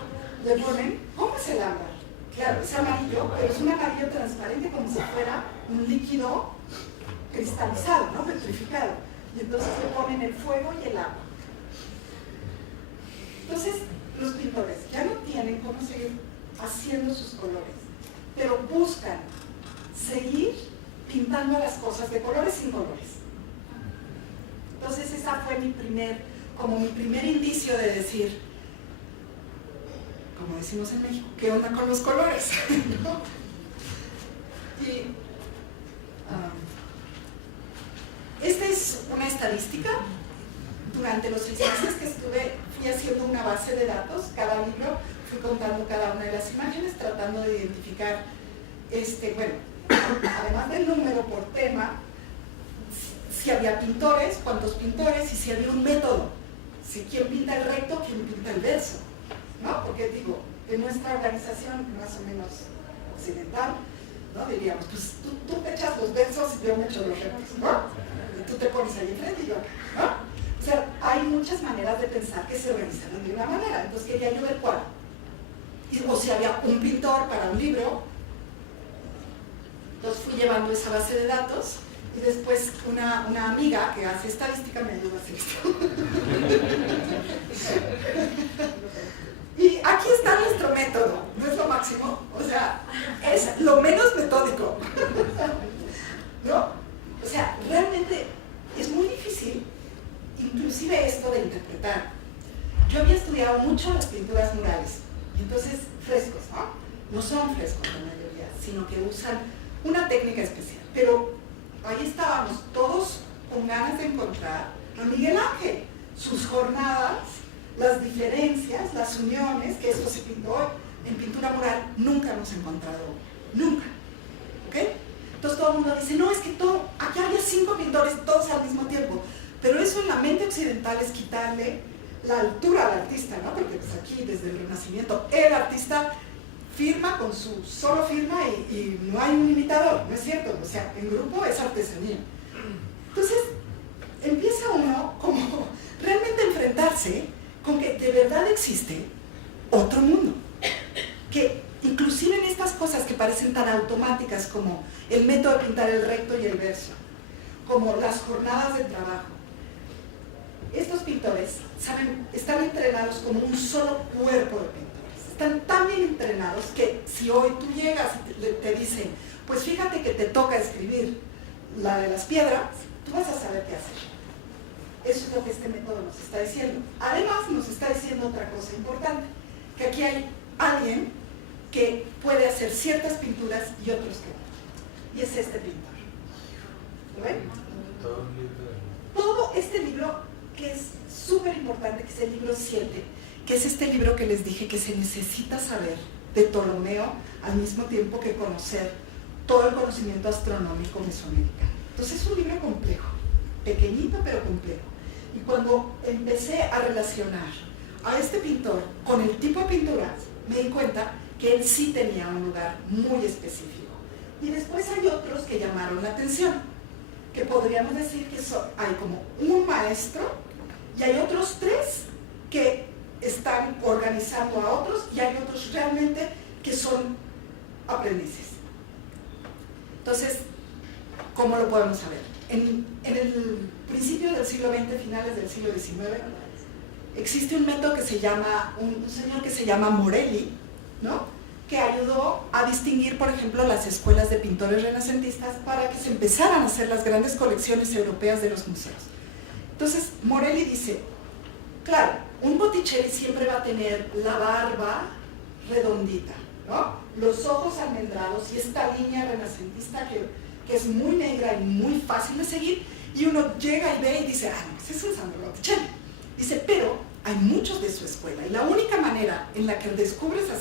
le ponen, ¿cómo es el ámbar? Claro, es amarillo, pero es un amarillo transparente como si fuera un líquido cristalizado, ¿no? Petrificado. Y entonces le ponen el fuego y el agua. Entonces, los pintores ya no tienen cómo seguir haciendo sus colores, pero buscan seguir pintando las cosas de colores sin colores. Entonces, esa fue mi primer indicio de decir, como decimos en México, ¿qué onda con los colores? ¿No? Y esta es una estadística. Durante los 6 meses que estuve, fui haciendo una base de datos, cada libro, fui contando cada una de las imágenes, tratando de identificar, además del número por tema, si había pintores, cuántos pintores, y si había un método. Si quién pinta el recto, quién pinta el verso, ¿no? Porque digo, en nuestra organización más o menos occidental, ¿no? Diríamos, pues tú te echas los versos y yo me echo los rectos, ¿no? Y tú te pones ahí enfrente y yo, ¿no? O sea, hay muchas maneras de pensar que se organizaron de una manera, entonces quería yo ver cuál. O si había un pintor para un libro, entonces fui llevando esa base de datos. Y después una amiga que hace estadística me ayudó a hacer esto. Y aquí está nuestro método, no es lo máximo, o sea, es lo menos metódico. ¿No? O sea, realmente es muy difícil, inclusive esto de interpretar. Yo había estudiado mucho las pinturas murales, y entonces frescos, ¿no? No son frescos la mayoría, sino que usan una técnica especial. Pero ahí estábamos todos con ganas de encontrar a Miguel Ángel, sus jornadas, las diferencias, las uniones, que esto se pintó en pintura mural, nunca hemos encontrado, nunca. ¿Ok? Entonces todo el mundo dice, no, es que aquí había 5 pintores todos al mismo tiempo, pero eso en la mente occidental es quitarle la altura al artista, ¿no? Porque pues aquí desde el Renacimiento el artista firma con su solo firma y no hay un imitador, ¿no es cierto? O sea, en grupo es artesanía. Entonces, empieza uno como realmente a enfrentarse con que de verdad existe otro mundo. cosas que parecen tan automáticas como el método de pintar el recto y el verso, como las jornadas de trabajo. Estos pintores están entrenados como un solo cuerpo de pintores. Están tan bien entrenados que si hoy tú llegas y te dicen, pues fíjate que te toca escribir la de las piedras, tú vas a saber qué hacer. Eso es lo que este método nos está diciendo. Además, nos está diciendo otra cosa importante, que aquí hay alguien que puede hacer ciertas pinturas y otros que no. Y es este pintor. ¿Lo ven? Todo este libro, que es súper importante, que es el libro 7, que es este libro que les dije que se necesita saber de Ptolomeo al mismo tiempo que conocer todo el conocimiento astronómico mesoamericano. Entonces es un libro complejo, pequeñito pero complejo. Y cuando empecé a relacionar a este pintor con el tipo de pinturas, me di cuenta que él sí tenía un lugar muy específico. Y después hay otros que llamaron la atención, que podríamos decir que hay como un maestro y hay otros 3 que están organizando a otros y hay otros realmente que son aprendices. Entonces, ¿cómo lo podemos saber? En el principio del siglo XX, finales del siglo XIX, existe un método que se llama, un señor que se llama Morelli, ¿no?, que ayudó a distinguir, por ejemplo, las escuelas de pintores renacentistas para que se empezaran a hacer las grandes colecciones europeas de los museos. Entonces, Morelli dice, claro, un Botticelli siempre va a tener la barba redondita, ¿no?, los ojos almendrados y esta línea renacentista que es muy negra y muy fácil de seguir, y uno llega y ve y dice, ah, no, ese es un Sandro Botticelli. Dice, pero hay muchos de su escuela, y la única manera en la que descubres a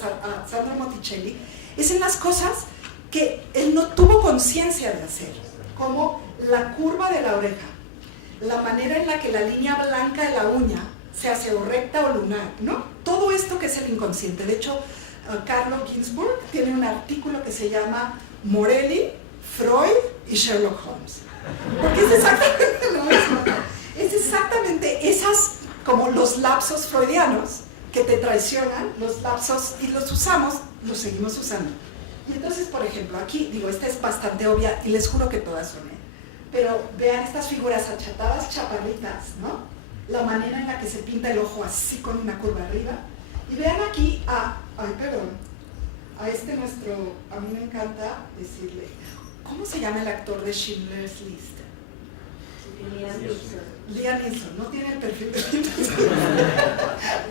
Sandro Botticelli es en las cosas que él no tuvo conciencia de hacer, como la curva de la oreja, la manera en la que la línea blanca de la uña se hace o recta o lunar, ¿no? Todo esto que es el inconsciente. De hecho, Carlo Ginzburg tiene un artículo que se llama Morelli, Freud y Sherlock Holmes. Porque es exactamente lo mismo. Es exactamente esas, como los lapsos freudianos que te traicionan, los lapsos, y los usamos, los seguimos usando. Y entonces, por ejemplo, aquí, digo, esta es bastante obvia y les juro que todas son, pero vean estas figuras achatadas, chaparritas, ¿no? La manera en la que se pinta el ojo así con una curva arriba. Y vean aquí a a mí me encanta decirle, ¿cómo se llama el actor de Schindler's List? Liam Neeson, no tiene el perfil de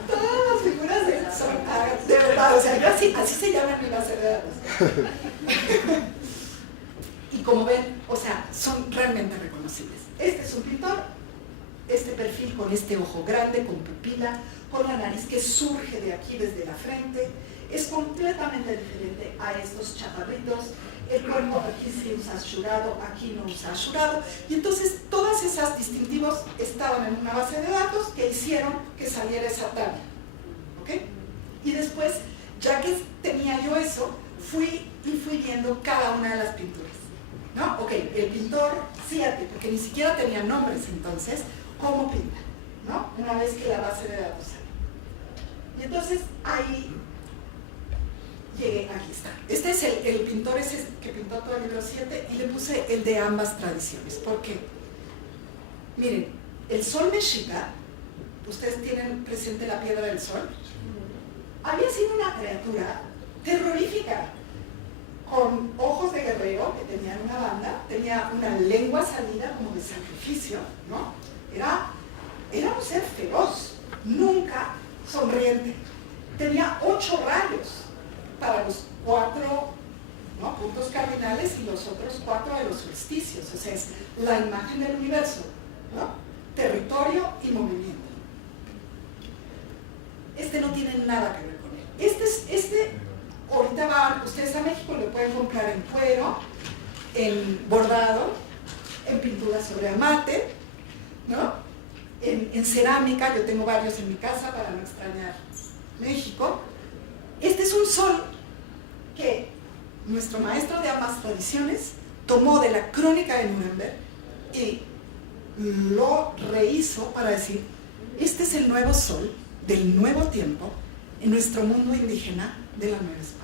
todas las figuras de él son, de verdad, o sea, yo así se llama en mi base de datos. Y como ven, o sea, son realmente reconocibles. Este es un pintor, este perfil con este ojo grande, con pupila, con la nariz que surge de aquí desde la frente, es completamente diferente a estos chaparritos. El cuerpo aquí sí usa asurado, aquí no usa asurado, y entonces todas esas distintivos estaban en una base de datos que hicieron que saliera esa tabla, ¿ok? Y después, ya que tenía yo eso, fui viendo cada una de las pinturas, ¿no? Ok, el pintor, fíjate, porque ni siquiera tenía nombres entonces, ¿cómo pinta? ¿No? Una vez que la base de datos sale. Y entonces ahí llegué, aquí está. Este es el pintor ese que pintó todo el libro 7 y le puse el de ambas tradiciones. ¿Por qué? Miren, el sol mexica, ustedes tienen presente la piedra del sol, había sido una criatura terrorífica, con ojos de guerrero que tenían una banda, tenía una lengua salida como de sacrificio, ¿no? Era un ser feroz, nunca sonriente. Tenía 8 rayos para los 4, ¿no?, puntos cardinales y los otros 4 de los solsticios, o sea, es la imagen del universo, ¿no?, territorio y movimiento. Este no tiene nada que ver con él. Ahorita van ustedes a México, lo pueden comprar en cuero, en bordado, en pintura sobre amate, ¿no?, en cerámica. Yo tengo varios en mi casa para no extrañar México. Este es un sol que nuestro maestro de ambas tradiciones tomó de la crónica de Nuremberg y lo rehizo para decir, este es el nuevo sol del nuevo tiempo en nuestro mundo indígena de la Nueva España.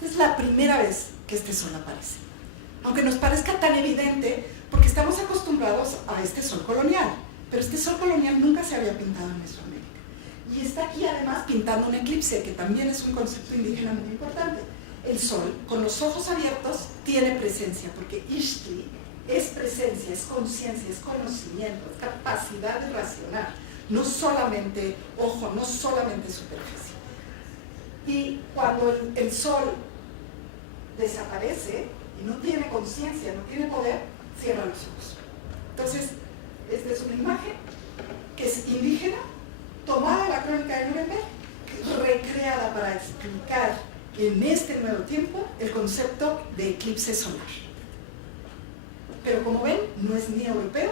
Esta es la primera vez que este sol aparece. Aunque nos parezca tan evidente, porque estamos acostumbrados a este sol colonial, pero este sol colonial nunca se había pintado en Mesoamérica. Y está aquí además pintando un eclipse, que también es un concepto indígena muy importante. El sol, con los ojos abiertos, tiene presencia, porque Ixtli es presencia, es conciencia, es conocimiento, es capacidad de racionar, no solamente ojo, no solamente superficie. Y cuando el sol desaparece y no tiene conciencia, no tiene poder, cierra los ojos. Entonces, esta es una imagen que es indígena, tomada de la crónica de Nuremberg, recreada para explicar en este nuevo tiempo el concepto de eclipse solar. Pero como ven, no es ni europeo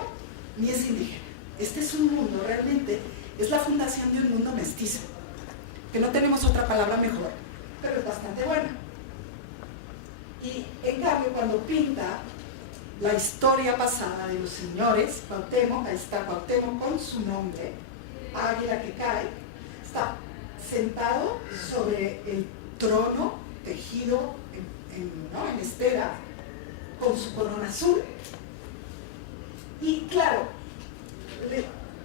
ni es indígena. Este es un mundo, realmente, es la fundación de un mundo mestizo, que no tenemos otra palabra mejor, pero es bastante buena. Y en cambio, cuando pinta la historia pasada de los señores, Cuauhtémoc, ahí está Cuauhtémoc con su nombre, águila que cae, está sentado sobre el trono tejido en estera, con su corona azul. Y claro,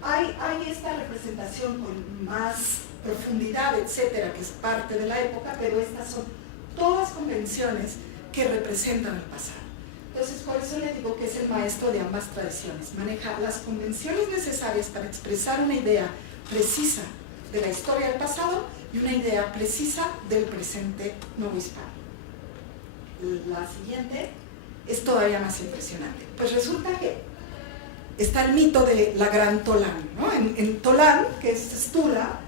hay esta representación con más profundidad, etcétera, que es parte de la época, pero estas son todas convenciones que representan el pasado. Entonces, por eso le digo que es el maestro de ambas tradiciones. Maneja las convenciones necesarias para expresar una idea precisa de la historia del pasado y una idea precisa del presente novohispano. La siguiente es todavía más impresionante. Pues resulta que está el mito de la gran Tolán, ¿no? En Tolán, que es Tula,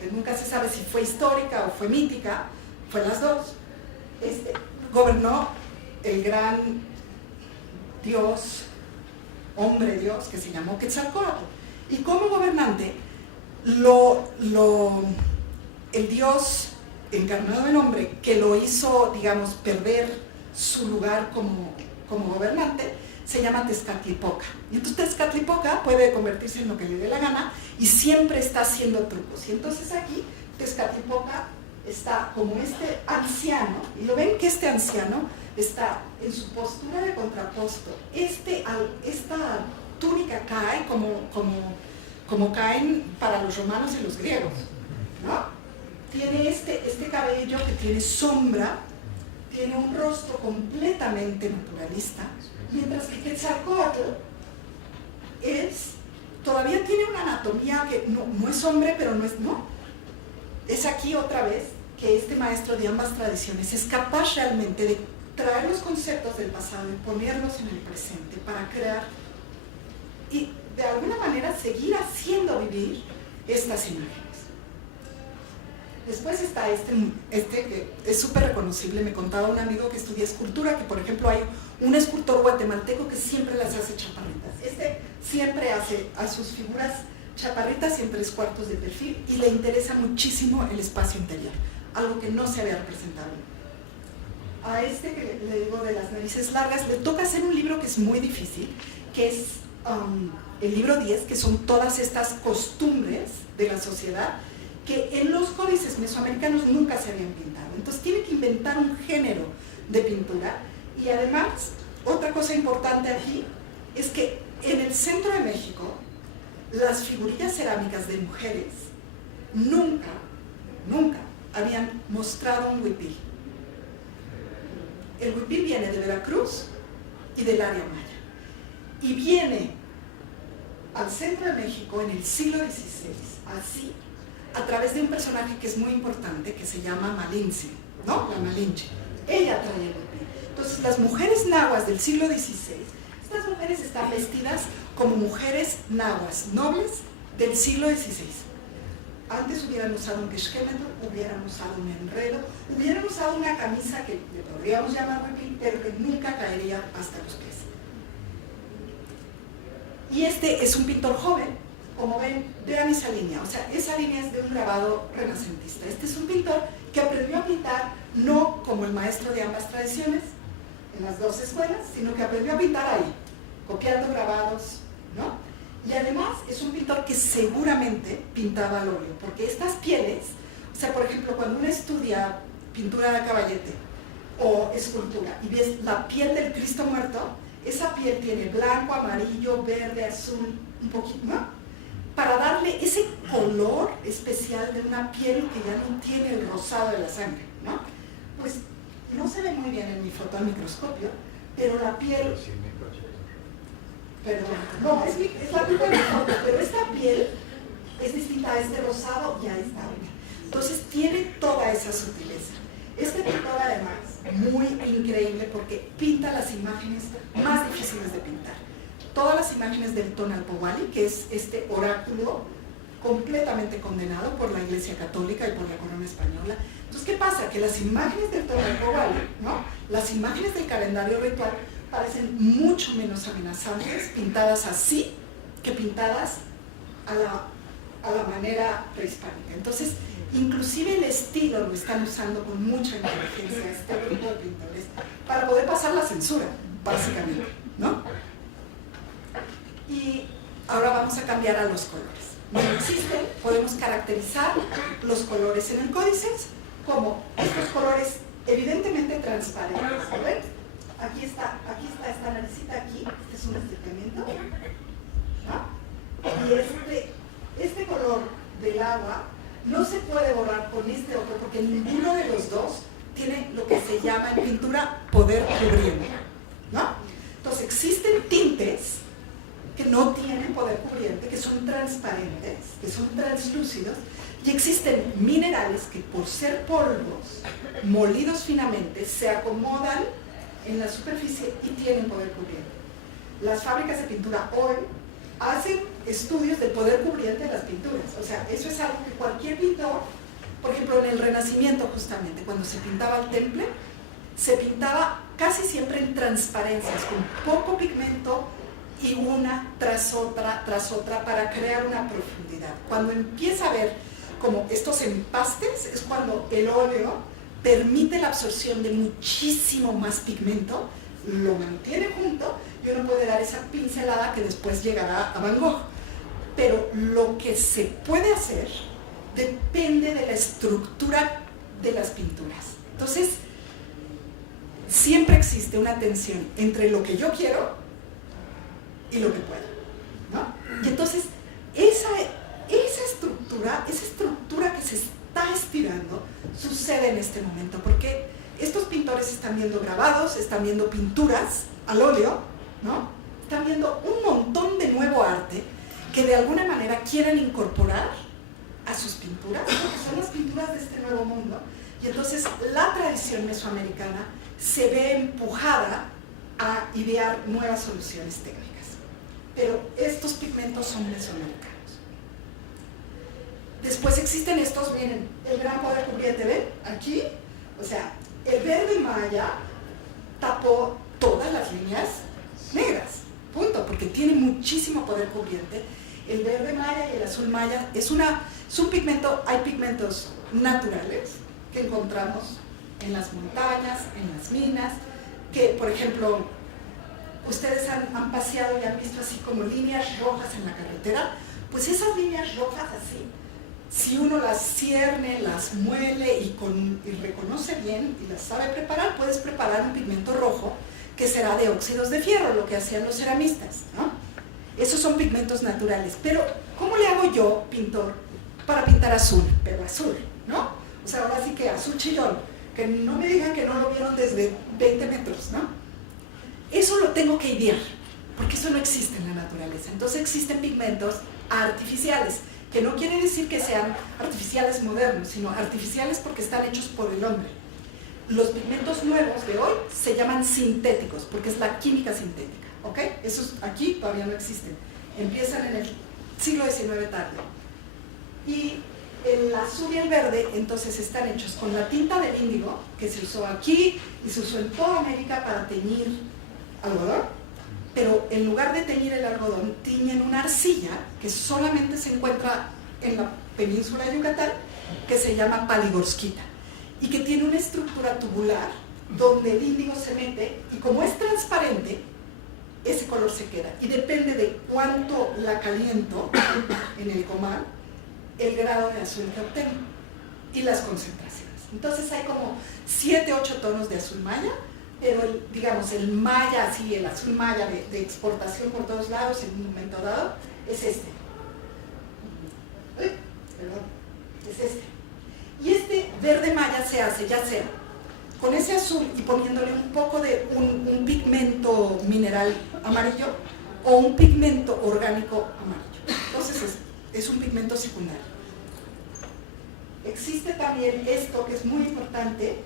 que nunca se sabe si fue histórica o fue mítica, fue las dos, gobernó el gran dios, hombre dios, que se llamó Quetzalcóatl. Y como gobernante, el dios encarnado en hombre, que lo hizo, digamos, perder su lugar como gobernante, se llama Tezcatlipoca. Y entonces Tezcatlipoca puede convertirse en lo que le dé la gana y siempre está haciendo trucos. Y entonces aquí Tezcatlipoca está como este anciano, y lo ven que este anciano está en su postura de contraposto. Esta túnica cae como caen para los romanos y los griegos, ¿no? Tiene este cabello que tiene sombra, tiene un rostro completamente naturalista, mientras que Quetzalcóatl todavía tiene una anatomía que no es hombre, pero no. Es aquí otra vez que este maestro de ambas tradiciones es capaz realmente de traer los conceptos del pasado y ponerlos en el presente para crear y de alguna manera seguir haciendo vivir estas imágenes. Después está este que es súper reconocible. Me contaba un amigo que estudia escultura que, por ejemplo, hay un escultor guatemalteco que siempre las hace chaparritas. Siempre hace a sus figuras chaparritas y en 3/4 de perfil, y le interesa muchísimo el espacio interior, algo que no se había representado. A que le digo de las narices largas, le toca hacer un libro que es muy difícil, que es el libro 10, que son todas estas costumbres de la sociedad que en los códices mesoamericanos nunca se habían pintado. Entonces tiene que inventar un género de pintura. Y además, otra cosa importante aquí es que en el centro de México las figurillas cerámicas de mujeres nunca habían mostrado un huipil. El huipil viene de Veracruz y del área maya, y viene al centro de México en el siglo XVI, así, a través de un personaje que es muy importante, que se llama Malinche, ¿no? La Malinche. Ella trae el huipil. Entonces, las mujeres nahuas del siglo XVI, estas mujeres están vestidas como mujeres nahuas, nobles del siglo XVI. Antes hubieran usado un quexquémetro, hubieran usado un enredo, hubieran usado una camisa que le podríamos llamar huipil, pero que nunca caería hasta los pies. Y este es un pintor joven. Como ven, vean esa línea, o sea, esa línea es de un grabado renacentista. Este es un pintor que aprendió a pintar no como el maestro de ambas tradiciones, en las dos escuelas, sino que aprendió a pintar ahí, copiando grabados, ¿no? Y además es un pintor que seguramente pintaba al óleo, porque estas pieles, o sea, por ejemplo, cuando uno estudia pintura de Caballete, o escultura, y ves la piel del Cristo muerto, esa piel tiene blanco, amarillo, verde, azul, un poquito, ¿no? Para darle ese color especial de una piel que ya no tiene el rosado de la sangre, ¿no? Pues no se ve muy bien en mi foto al microscopio, pero la piel... Perdón, no, es la culpa de mi foto, pero esta piel es distinta a este rosado y a esta otra. Entonces tiene toda esa sutileza. Este pintor además, muy increíble porque pinta las imágenes más difíciles de pintar. Todas las imágenes del Tonalpohualli, que es este oráculo completamente condenado por la Iglesia Católica y por la Corona Española. Entonces, ¿qué pasa? Que las imágenes del Tonalpohualli, ¿no? Las imágenes del calendario ritual parecen mucho menos amenazantes pintadas así que pintadas a la manera prehispánica. Entonces, inclusive el estilo lo están usando con mucha inteligencia este grupo de pintores para poder pasar la censura, básicamente, ¿no? Y ahora vamos a cambiar a los colores. No existen, podemos caracterizar los colores en el Códices como estos colores evidentemente transparentes, ¿ven? Aquí está esta naricita aquí, este es un estricamiento, ¿no? Y este color del agua no se puede borrar con este otro porque ninguno de los dos tiene lo que se llama en pintura poder cubriente, ¿no? Entonces existen tintes que no tienen poder cubriente, que son transparentes, que son translúcidos, y existen minerales que por ser polvos molidos finamente se acomodan en la superficie y tienen poder cubriente. Las fábricas de pintura hoy hacen estudios del poder cubriente de las pinturas, o sea, eso es algo que cualquier pintor, por ejemplo en el Renacimiento justamente, cuando se pintaba el temple, se pintaba casi siempre en transparencias, con poco pigmento y una tras otra para crear una profundidad. Cuando empieza a ver como estos empastes es cuando el óleo permite la absorción de muchísimo más pigmento, lo mantiene junto y uno puede dar esa pincelada que después llegará a Van Gogh. Pero lo que se puede hacer depende de la estructura de las pinturas. Entonces, siempre existe una tensión entre lo que yo quiero y lo que puedo, ¿no? Y entonces, esa estructura que se está estirando sucede en este momento, porque estos pintores están viendo grabados, están viendo pinturas al óleo, ¿no? Están viendo un montón de nuevo arte que de alguna manera quieren incorporar a sus pinturas, porque son las pinturas de este nuevo mundo, y entonces la tradición mesoamericana se ve empujada a idear nuevas soluciones técnicas. Pero estos pigmentos son mesoamericanos. Después existen estos, miren, el gran poder cubriente, ¿ven? Aquí, o sea, el verde maya tapó todas las líneas negras, punto, porque tiene muchísimo poder cubriente. El verde maya y el azul maya es un pigmento, hay pigmentos naturales que encontramos en las montañas, en las minas, que, por ejemplo, ustedes han paseado y han visto así como líneas rojas en la carretera, pues esas líneas rojas así, si uno las cierne, las muele y reconoce bien y las sabe preparar, puedes preparar un pigmento rojo que será de óxidos de fierro, lo que hacían los ceramistas, ¿no? Esos son pigmentos naturales, pero ¿cómo le hago yo, pintor, para pintar azul? Pero azul, ¿no? O sea, ahora sí que azul chillón, que no me digan que no lo vieron desde 20 metros, ¿no? Eso lo tengo que idear, porque eso no existe en la naturaleza. Entonces existen pigmentos artificiales, que no quiere decir que sean artificiales modernos, sino artificiales porque están hechos por el hombre. Los pigmentos nuevos de hoy se llaman sintéticos, porque es la química sintética, ¿ok? Esos aquí todavía no existen, empiezan en el siglo XIX tarde. Y el azul y el verde, entonces, están hechos con la tinta del índigo, que se usó aquí y se usó en toda América para teñir algodón, pero en lugar de teñir el algodón, tiñen una arcilla que solamente se encuentra en la península de Yucatán, que se llama paligorskita, y que tiene una estructura tubular donde el índigo se mete, y como es transparente, ese color se queda, y depende de cuánto la caliento en el comal, el grado de azul que obtengo, y las concentraciones. Entonces hay como 7, 8 tonos de azul maya, pero el maya, así, el azul maya de exportación por todos lados en un momento dado, es este. Es este. Y este verde maya se hace ya sea con ese azul y poniéndole un poco de un pigmento mineral amarillo o un pigmento orgánico amarillo. Entonces es un pigmento secundario. Existe también esto que es muy importante,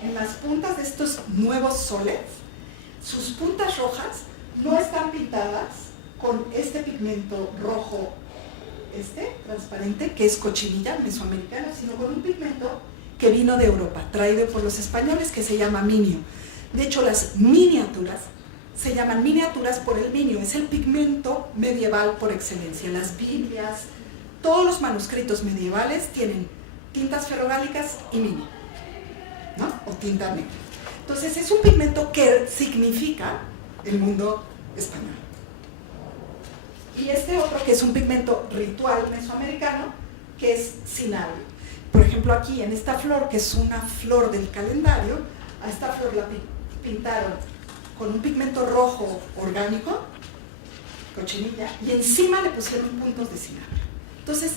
en las puntas de estos nuevos soles, sus puntas rojas no están pintadas con este pigmento rojo, transparente, que es cochinilla mesoamericana, sino con un pigmento que vino de Europa, traído por los españoles, que se llama minio. De hecho, las miniaturas se llaman miniaturas por el minio, es el pigmento medieval por excelencia. Las Biblias, todos los manuscritos medievales tienen tintas ferrogálicas y minio, ¿no? O tinta negra. Entonces es un pigmento que significa el mundo español. Y este otro, que es un pigmento ritual mesoamericano, que es cinabrio. Por ejemplo, aquí en esta flor, que es una flor del calendario, a esta flor la pintaron con un pigmento rojo orgánico, cochinilla, y encima le pusieron puntos de cinabrio. Entonces,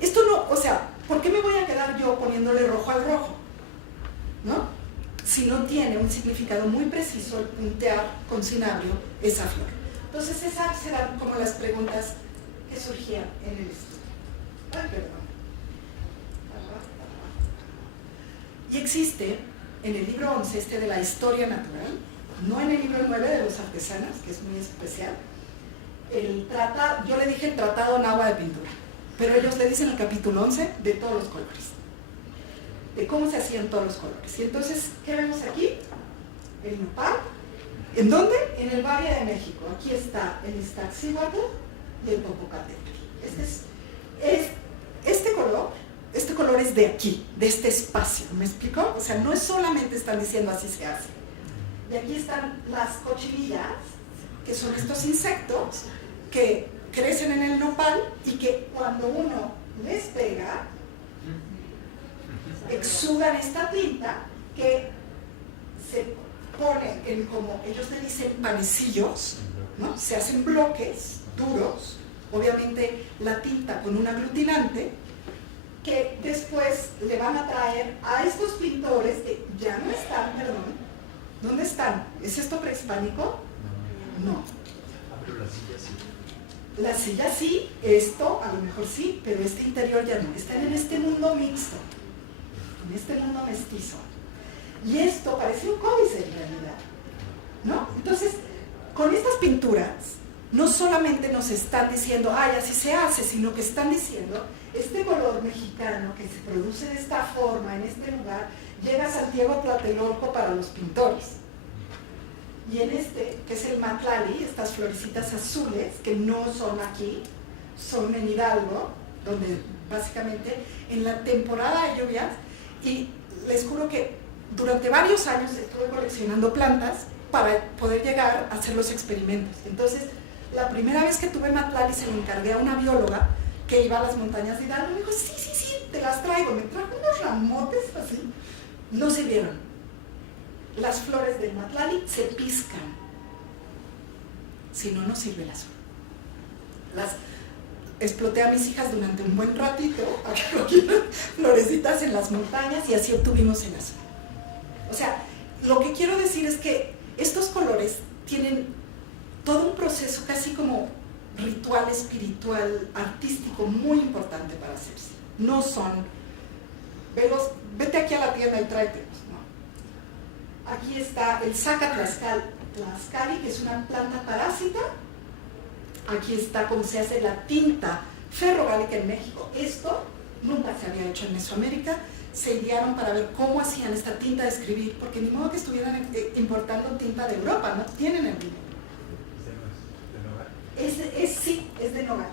esto no, o sea, ¿por qué me voy a quedar yo poniéndole rojo al rojo? ¿No? Si no tiene un significado muy preciso el puntear con cinabrio esa flor. Entonces, esas serán como las preguntas que surgían en el estudio. Ay, perdón. Y existe en el libro 11 de la historia natural, no en el libro 9 de los artesanos, que es muy especial, el tratado, yo le dije el tratado en agua de pintura, pero ellos le dicen el capítulo 11 de todos los colores, de cómo se hacían todos los colores. Y entonces, ¿qué vemos aquí? El nopal. ¿En dónde? En el Valle de México. Aquí está el Iztaccíhuatl y el Popocatépetl. Este color es de aquí, de este espacio, ¿me explico? O sea, no es solamente están diciendo así se hace. Y aquí están las cochinillas, que son estos insectos que crecen en el nopal y que cuando uno les pega, exudan esta tinta que se pone en, como ellos le dicen, panecillos, ¿no? Se hacen bloques duros, obviamente la tinta con un aglutinante, que después le van a traer a estos pintores que ya no están, perdón, ¿dónde están? ¿Es esto prehispánico? No. Pero la silla sí. La silla sí, esto a lo mejor sí, pero este interior ya no. Están en este mundo mixto, en este mundo mestizo. Y esto parece un códice en realidad, ¿no? Entonces, con estas pinturas, no solamente nos están diciendo, ay, así se hace, sino que están diciendo, este color mexicano que se produce de esta forma, en este lugar, llega a Santiago Tlatelolco para los pintores. Y en este, que es el Matlali, estas florecitas azules, que no son aquí, son en Hidalgo, donde básicamente en la temporada de lluvias, y les juro que durante varios años estuve coleccionando plantas para poder llegar a hacer los experimentos. Entonces, la primera vez que tuve Matlali se lo encargué a una bióloga que iba a las montañas de Hidalgo, me dijo, sí, te las traigo. Me trajo unos ramotes así, no sirvieron. Las flores del Matlali se piscan, si no, no sirve el azul. Las exploté a mis hijas durante un buen ratito a que cogieran florecitas en las montañas y así obtuvimos el azul. O sea, lo que quiero decir es que estos colores tienen todo un proceso casi como ritual, espiritual, artístico muy importante para hacerse. No son, vete aquí a la tienda y tráetelos, ¿no? Aquí está el Saca Tlaxcali, que es una planta parásita. Aquí está cómo se hace la tinta ferrogálica en México. Esto nunca se había hecho en Mesoamérica. Se idearon para ver cómo hacían esta tinta de escribir, porque ni modo que estuvieran importando tinta de Europa, no tienen el vino. Sí, es de nogal.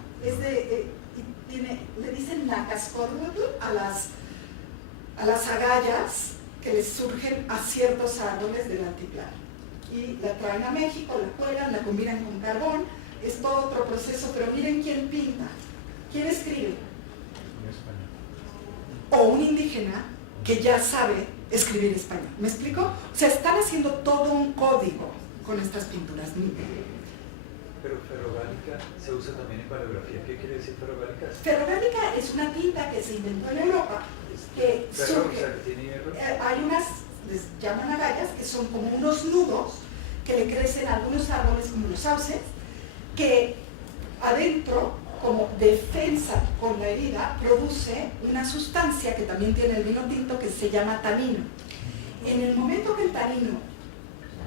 Le dicen nacascórdotl a las agallas que les surgen a ciertos árboles del altiplano. Y la traen a México, la cuelan, la combinan con carbón. Es todo otro proceso, pero miren quién pinta, quién escribe. O un indígena que ya sabe escribir español. ¿Me explico? O sea, están haciendo todo un código con estas pinturas. Pero ferrogálica se usa también en paleografía. ¿Qué quiere decir ferrogálica? Ferrogálica es una tinta que se inventó en Europa, que surge. O sea, que tiene hierro. Hay unas, les llaman agallas, que son como unos nudos que le crecen a algunos árboles como los sauces, que adentro, como defensa con la herida, produce una sustancia que también tiene el vino tinto que se llama tanino. En el momento que el tanino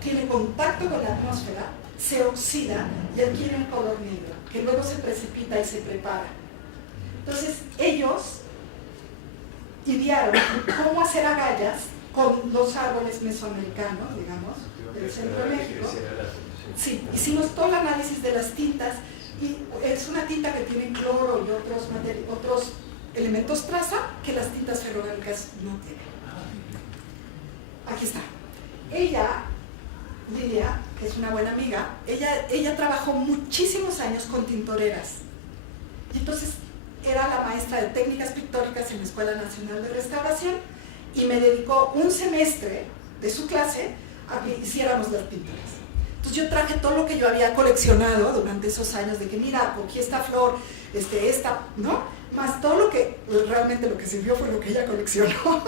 tiene contacto con la atmósfera, se oxida y adquiere un color negro, que luego se precipita y se prepara. Entonces, ellos idearon cómo hacer agallas con los árboles mesoamericanos, digamos, del centro de México. Sí, hicimos todo el análisis de las tintas y es una tinta que tiene cloro y otros elementos traza que las tintas ferrogálicas no tienen. Aquí está. Ella, Lidia, que es una buena amiga, ella trabajó muchísimos años con tintoreras. Y entonces era la maestra de técnicas pictóricas en la Escuela Nacional de Restauración y me dedicó un semestre de su clase a que hiciéramos las pinturas. Entonces yo traje todo lo que yo había coleccionado durante esos años, de que mira, aquí esta flor, esta, ¿no? Más todo lo que, realmente lo que sirvió fue lo que ella coleccionó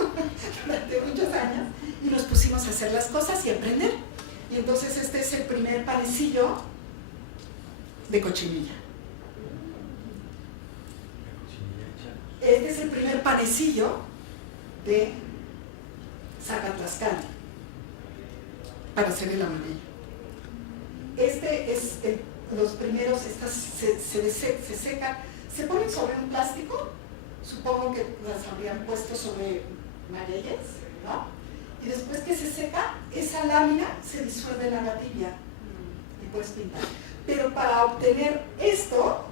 durante muchos años, y nos pusimos a hacer las cosas y aprender. Y entonces este es el primer panecillo de cochinilla. Este es el primer panecillo de Zacatlascala para hacer el amarillo. Este es los primeros, estas se secan, se ponen sobre un plástico, supongo que las habrían puesto sobre marelles, ¿no? Y después que se seca, esa lámina se disuelve en agua tibia y puedes pintar. Pero para obtener esto,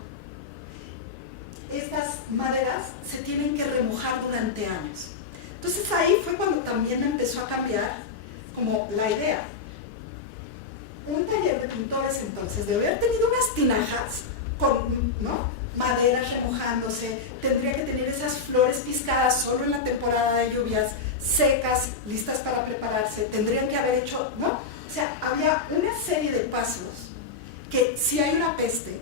estas maderas se tienen que remojar durante años. Entonces ahí fue cuando también empezó a cambiar como la idea. Un taller de pintores entonces debe haber tenido unas tinajas con, ¿no?, maderas remojándose, tendría que tener esas flores piscadas solo en la temporada de lluvias, secas, listas para prepararse, tendrían que haber hecho, ¿no? O sea, había una serie de pasos que si hay una peste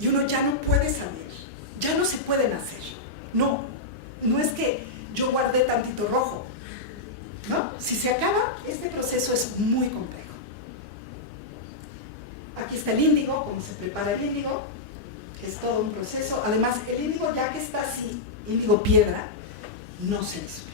y uno ya no puede salir, ya no se pueden hacer. No es que yo guardé tantito rojo, ¿no? Si se acaba, este proceso es muy complejo. Aquí está el índigo, cómo se prepara el índigo, que es todo un proceso. Además, el índigo, ya que está así, índigo piedra, no se disuelve.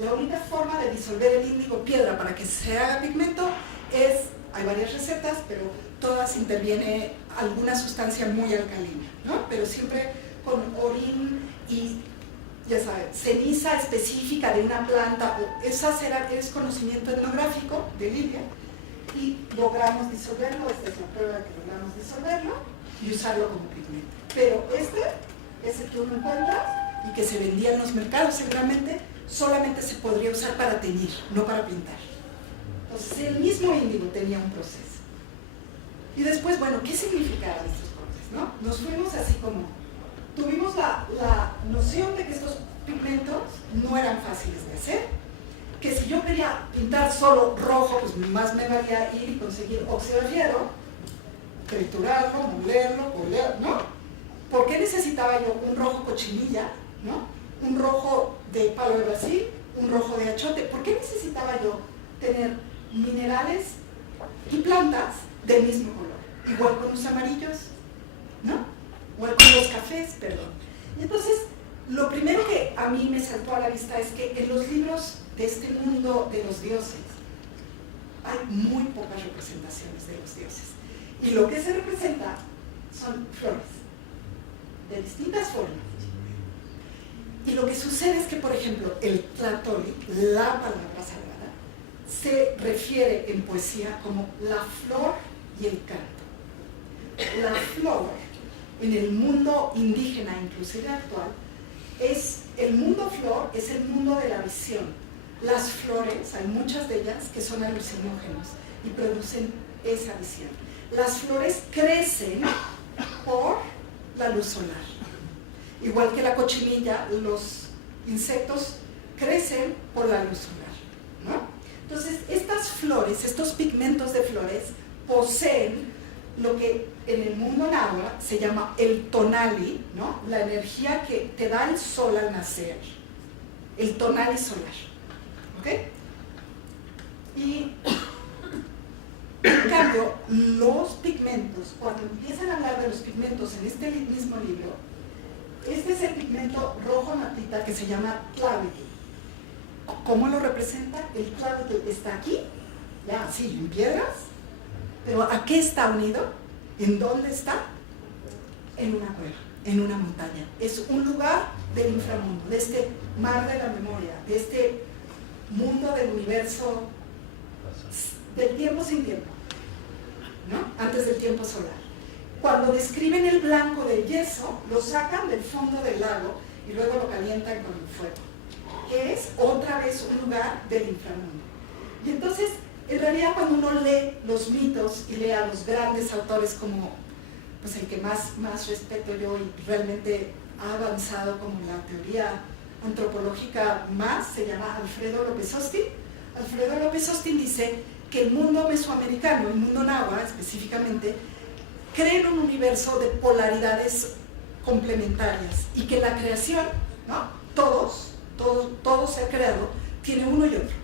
La única forma de disolver el índigo piedra para que se haga pigmento es, hay varias recetas, pero todas interviene alguna sustancia muy alcalina, ¿no? Pero siempre con orín y, ya saben, ceniza específica de una planta. Es conocimiento etnográfico de Lidia, y logramos disolverlo. Esta es la prueba de que logramos disolverlo y usarlo como pigmento. Pero este es el que uno encuentra y que se vendía en los mercados seguramente, solamente se podría usar para teñir, no para pintar. Entonces el mismo índigo tenía un proceso. Y después, bueno, ¿qué significaban estos cortes, no? Nos fuimos así como, tuvimos la noción de que estos pigmentos no eran fáciles de hacer, que si yo quería pintar solo rojo, pues más me valía ir y conseguir óxido de hierro, triturarlo, molerlo, ¿no? ¿Por qué necesitaba yo un rojo cochinilla, ¿no? Un rojo de palo de Brasil, un rojo de achote? ¿Por qué necesitaba yo tener minerales y plantas del mismo color? Igual con los amarillos, ¿no? Igual con los cafés, perdón. Y entonces, lo primero que a mí me saltó a la vista es que en los libros de este mundo de los dioses hay muy pocas representaciones de los dioses. Y lo que se representa son flores, de distintas formas. Y lo que sucede es que, por ejemplo, el tlahtoli, la palabra sagrada, se refiere en poesía como la flor y el canto. La flor, en el mundo indígena, inclusive actual, el mundo flor es el mundo de la visión. Las flores, hay muchas de ellas que son alucinógenos y producen esa visión. Las flores crecen por la luz solar. Igual que la cochinilla, los insectos crecen por la luz solar, ¿no? Entonces, estas flores, estos pigmentos de flores, poseen lo que en el mundo náhuatl se llama el tonali, ¿no? La energía que te da el sol al nacer, el tonali solar, ¿ok? Y en cambio, los pigmentos, cuando empiezan a hablar de los pigmentos en este mismo libro, este es el pigmento rojo natita que se llama tlahuitl. ¿Cómo lo representa? El tlahuitl está aquí, ya así, en piedras, pero ¿a qué está unido? ¿En dónde está? En una cueva, en una montaña. Es un lugar del inframundo, de este mar de la memoria, de este mundo del universo, del tiempo sin tiempo, ¿no? Antes del tiempo solar. Cuando describen el blanco del yeso, lo sacan del fondo del lago y luego lo calientan con el fuego, que es otra vez un lugar del inframundo. Y entonces, en realidad, cuando uno lee los mitos y lee a los grandes autores como pues, el que más respeto yo y realmente ha avanzado como la teoría antropológica más, se llama Alfredo López Austin. Alfredo López Austin dice que el mundo mesoamericano, el mundo náhuatl específicamente, crea en un universo de polaridades complementarias y que la creación, ¿no? Todo se ha creado, tiene uno y otro.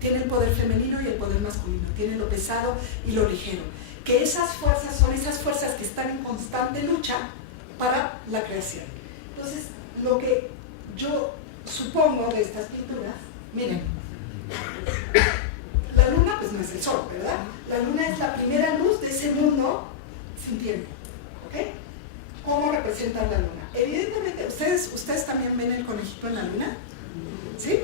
Tiene el poder femenino y el poder masculino, tiene lo pesado y lo ligero. Que esas fuerzas son esas fuerzas que están en constante lucha para la creación. Entonces, lo que yo supongo de estas pinturas, miren, la luna pues no es el sol, ¿verdad? La luna es la primera luz de ese mundo sin tiempo, ¿ok? ¿Cómo representan la luna? Evidentemente, ¿ustedes también ven el conejito en la luna? ¿Sí?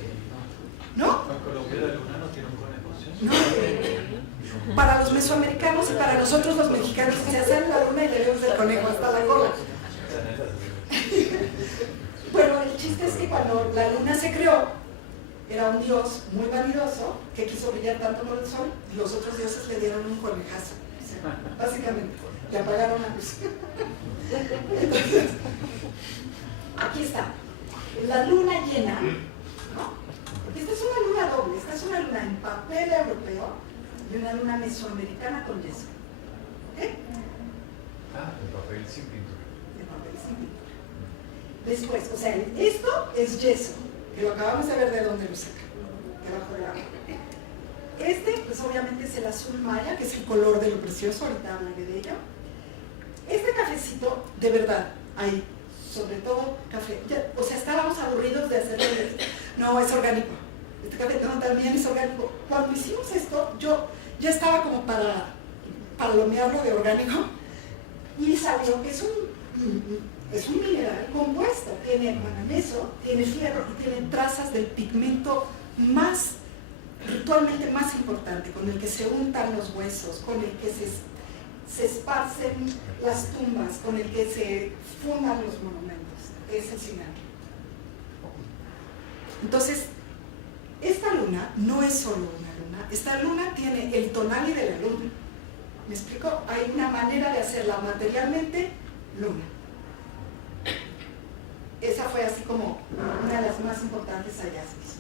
¿No? ¿En Colombia la luna no tiene un conejo? No. Para los mesoamericanos y para nosotros los mexicanos se hacen la luna y le vemos el conejo hasta la cola. Bueno, el chiste es que cuando la luna se creó, era un dios muy vanidoso que quiso brillar tanto como el sol y los otros dioses le dieron un conejazo. Básicamente, le apagaron la luz. Entonces, aquí está. La luna llena, ¿no? Esta es una luna doble, esta es una luna en papel europeo y una luna mesoamericana con yeso. ¿Ok? El papel sin pintura. El papel sin pintura. Después, o sea, esto es yeso, que lo acabamos de ver de dónde lo saca, debajo del agua. Este, pues obviamente es el azul maya, que es el color de lo precioso, ahorita hablaré de ello. Este cafecito, de verdad, hay sobre todo café, ya, o sea, estábamos aburridos de hacerlo. No, es orgánico. Este café también es orgánico. Cuando hicimos esto, yo ya estaba como para palomearlo de orgánico y salió que es un mineral compuesto. Tiene manganeso, tiene fierro y tiene trazas del pigmento más, ritualmente más importante, con el que se untan los huesos, con el que se esparcen las tumbas, con el que se fundan los monumentos. Es el cilantro. Entonces, esta luna no es solo una luna. Esta luna tiene el tonali de la luna. ¿Me explico? Hay una manera de hacerla materialmente luna. Esa fue así como una de las más importantes hallazgos.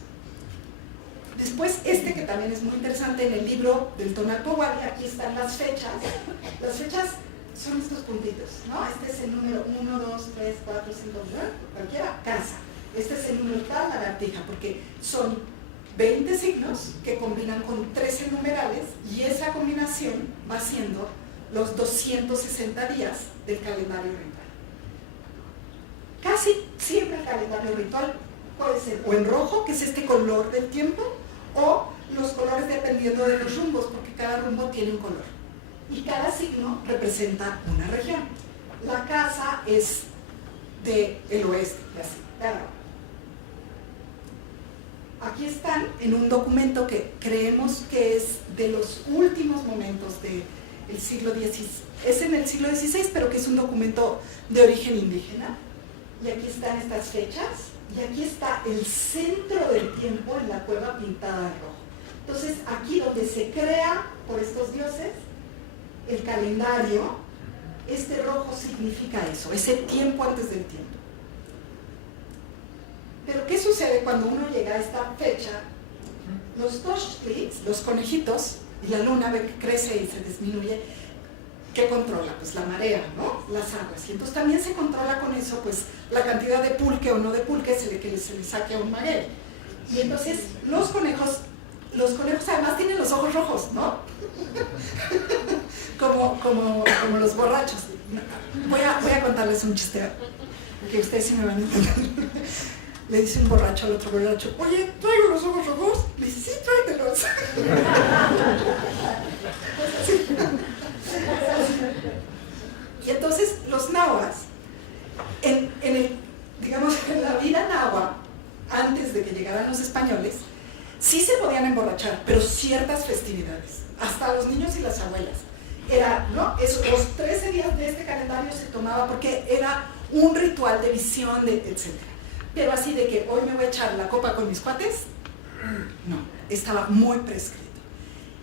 Después, este que también es muy interesante en el libro del Tonalpohualli, aquí están las fechas. Las fechas son estos puntitos, ¿no? Este es el número 1, 2, 3, 4, 5, cualquiera, casa. Este es el número tal, lagartija, porque son 20 signos que combinan con 13 numerales y esa combinación va siendo los 260 días del calendario ritual. Casi siempre el calendario ritual puede ser o en rojo, que es este color del tiempo, o los colores dependiendo de los rumbos, porque cada rumbo tiene un color. Y cada signo representa una región. La casa es del oeste, así, claro. Aquí están en un documento que creemos que es de los últimos momentos del siglo XVI. Es en el siglo XVI, pero que es un documento de origen indígena. Y aquí están estas fechas. Y aquí está el centro del tiempo en la cueva pintada de rojo. Entonces, aquí donde se crea por estos dioses el calendario, este rojo significa eso, ese tiempo antes del tiempo. Pero ¿qué sucede cuando uno llega a esta fecha? Los toshtlits, los conejitos, y la luna ve que crece y se disminuye, ¿qué controla? Pues la marea, ¿no? Las aguas. Y entonces también se controla con eso, pues, la cantidad de pulque o no de pulque que se le saque a un maguey. Y entonces los conejos además tienen los ojos rojos, ¿no? como los borrachos. Voy a contarles un chiste, que ustedes sí me van a entender. Le dice un borracho al otro borracho, oye, ¿traigo los ojos rojos? Le dice, sí, tráetelos. Sí. Y entonces los nahuas, en la vida nahua, antes de que llegaran los españoles, sí se podían emborrachar, pero ciertas festividades, hasta los niños y las abuelas. Era, ¿no? Los 13 días de este calendario se tomaba porque era un ritual de visión, etc. Pero así de que hoy me voy a echar la copa con mis cuates, no, estaba muy prescrito.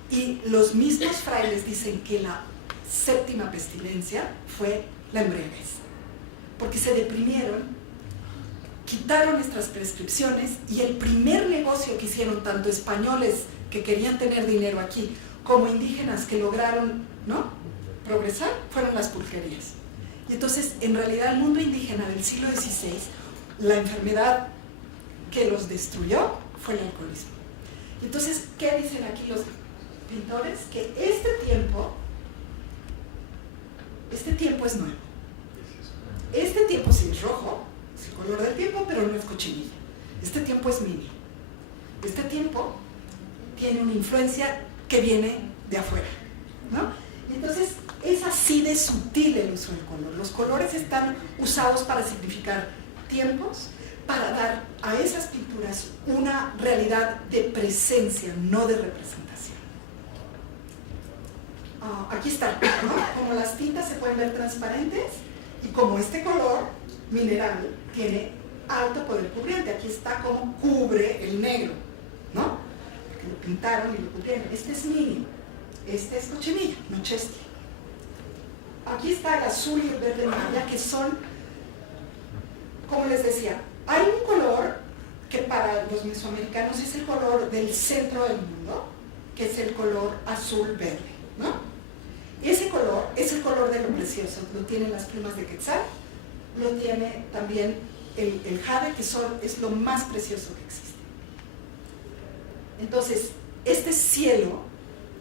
Y los mismos frailes dicen que la séptima pestilencia fue la embriaguez, porque se deprimieron, quitaron nuestras prescripciones y el primer negocio que hicieron tanto españoles que querían tener dinero aquí como indígenas que lograron, ¿no?, progresar, fueron las pulquerías. Y entonces, en realidad, el mundo indígena del siglo XVI, la enfermedad que los destruyó fue el alcoholismo. Entonces, ¿qué dicen aquí los pintores? Que este tiempo es nuevo. Este tiempo sí es rojo, es el color del tiempo, pero no es cochinilla. Este tiempo es mini. Este tiempo tiene una influencia que viene de afuera, ¿no? Y entonces es así de sutil el uso del color. Los colores están usados para significar tiempos, para dar a esas pinturas una realidad de presencia, no de representación. Aquí está, ¿no? Como las tintas se pueden ver transparentes y como este color mineral tiene alto poder cubriente. Aquí está como cubre el negro, ¿no? Porque lo pintaron y lo cubrieron. Este es mini, este es cochinilla, no chesky. Aquí está el azul y el verde maya, que son, como les decía, hay un color que para los mesoamericanos es el color del centro del mundo, que es el color azul-verde, ¿no? Ese color es el color de lo precioso, lo tienen las plumas de quetzal, lo tiene también el jade, que es lo más precioso que existe. Entonces, este cielo,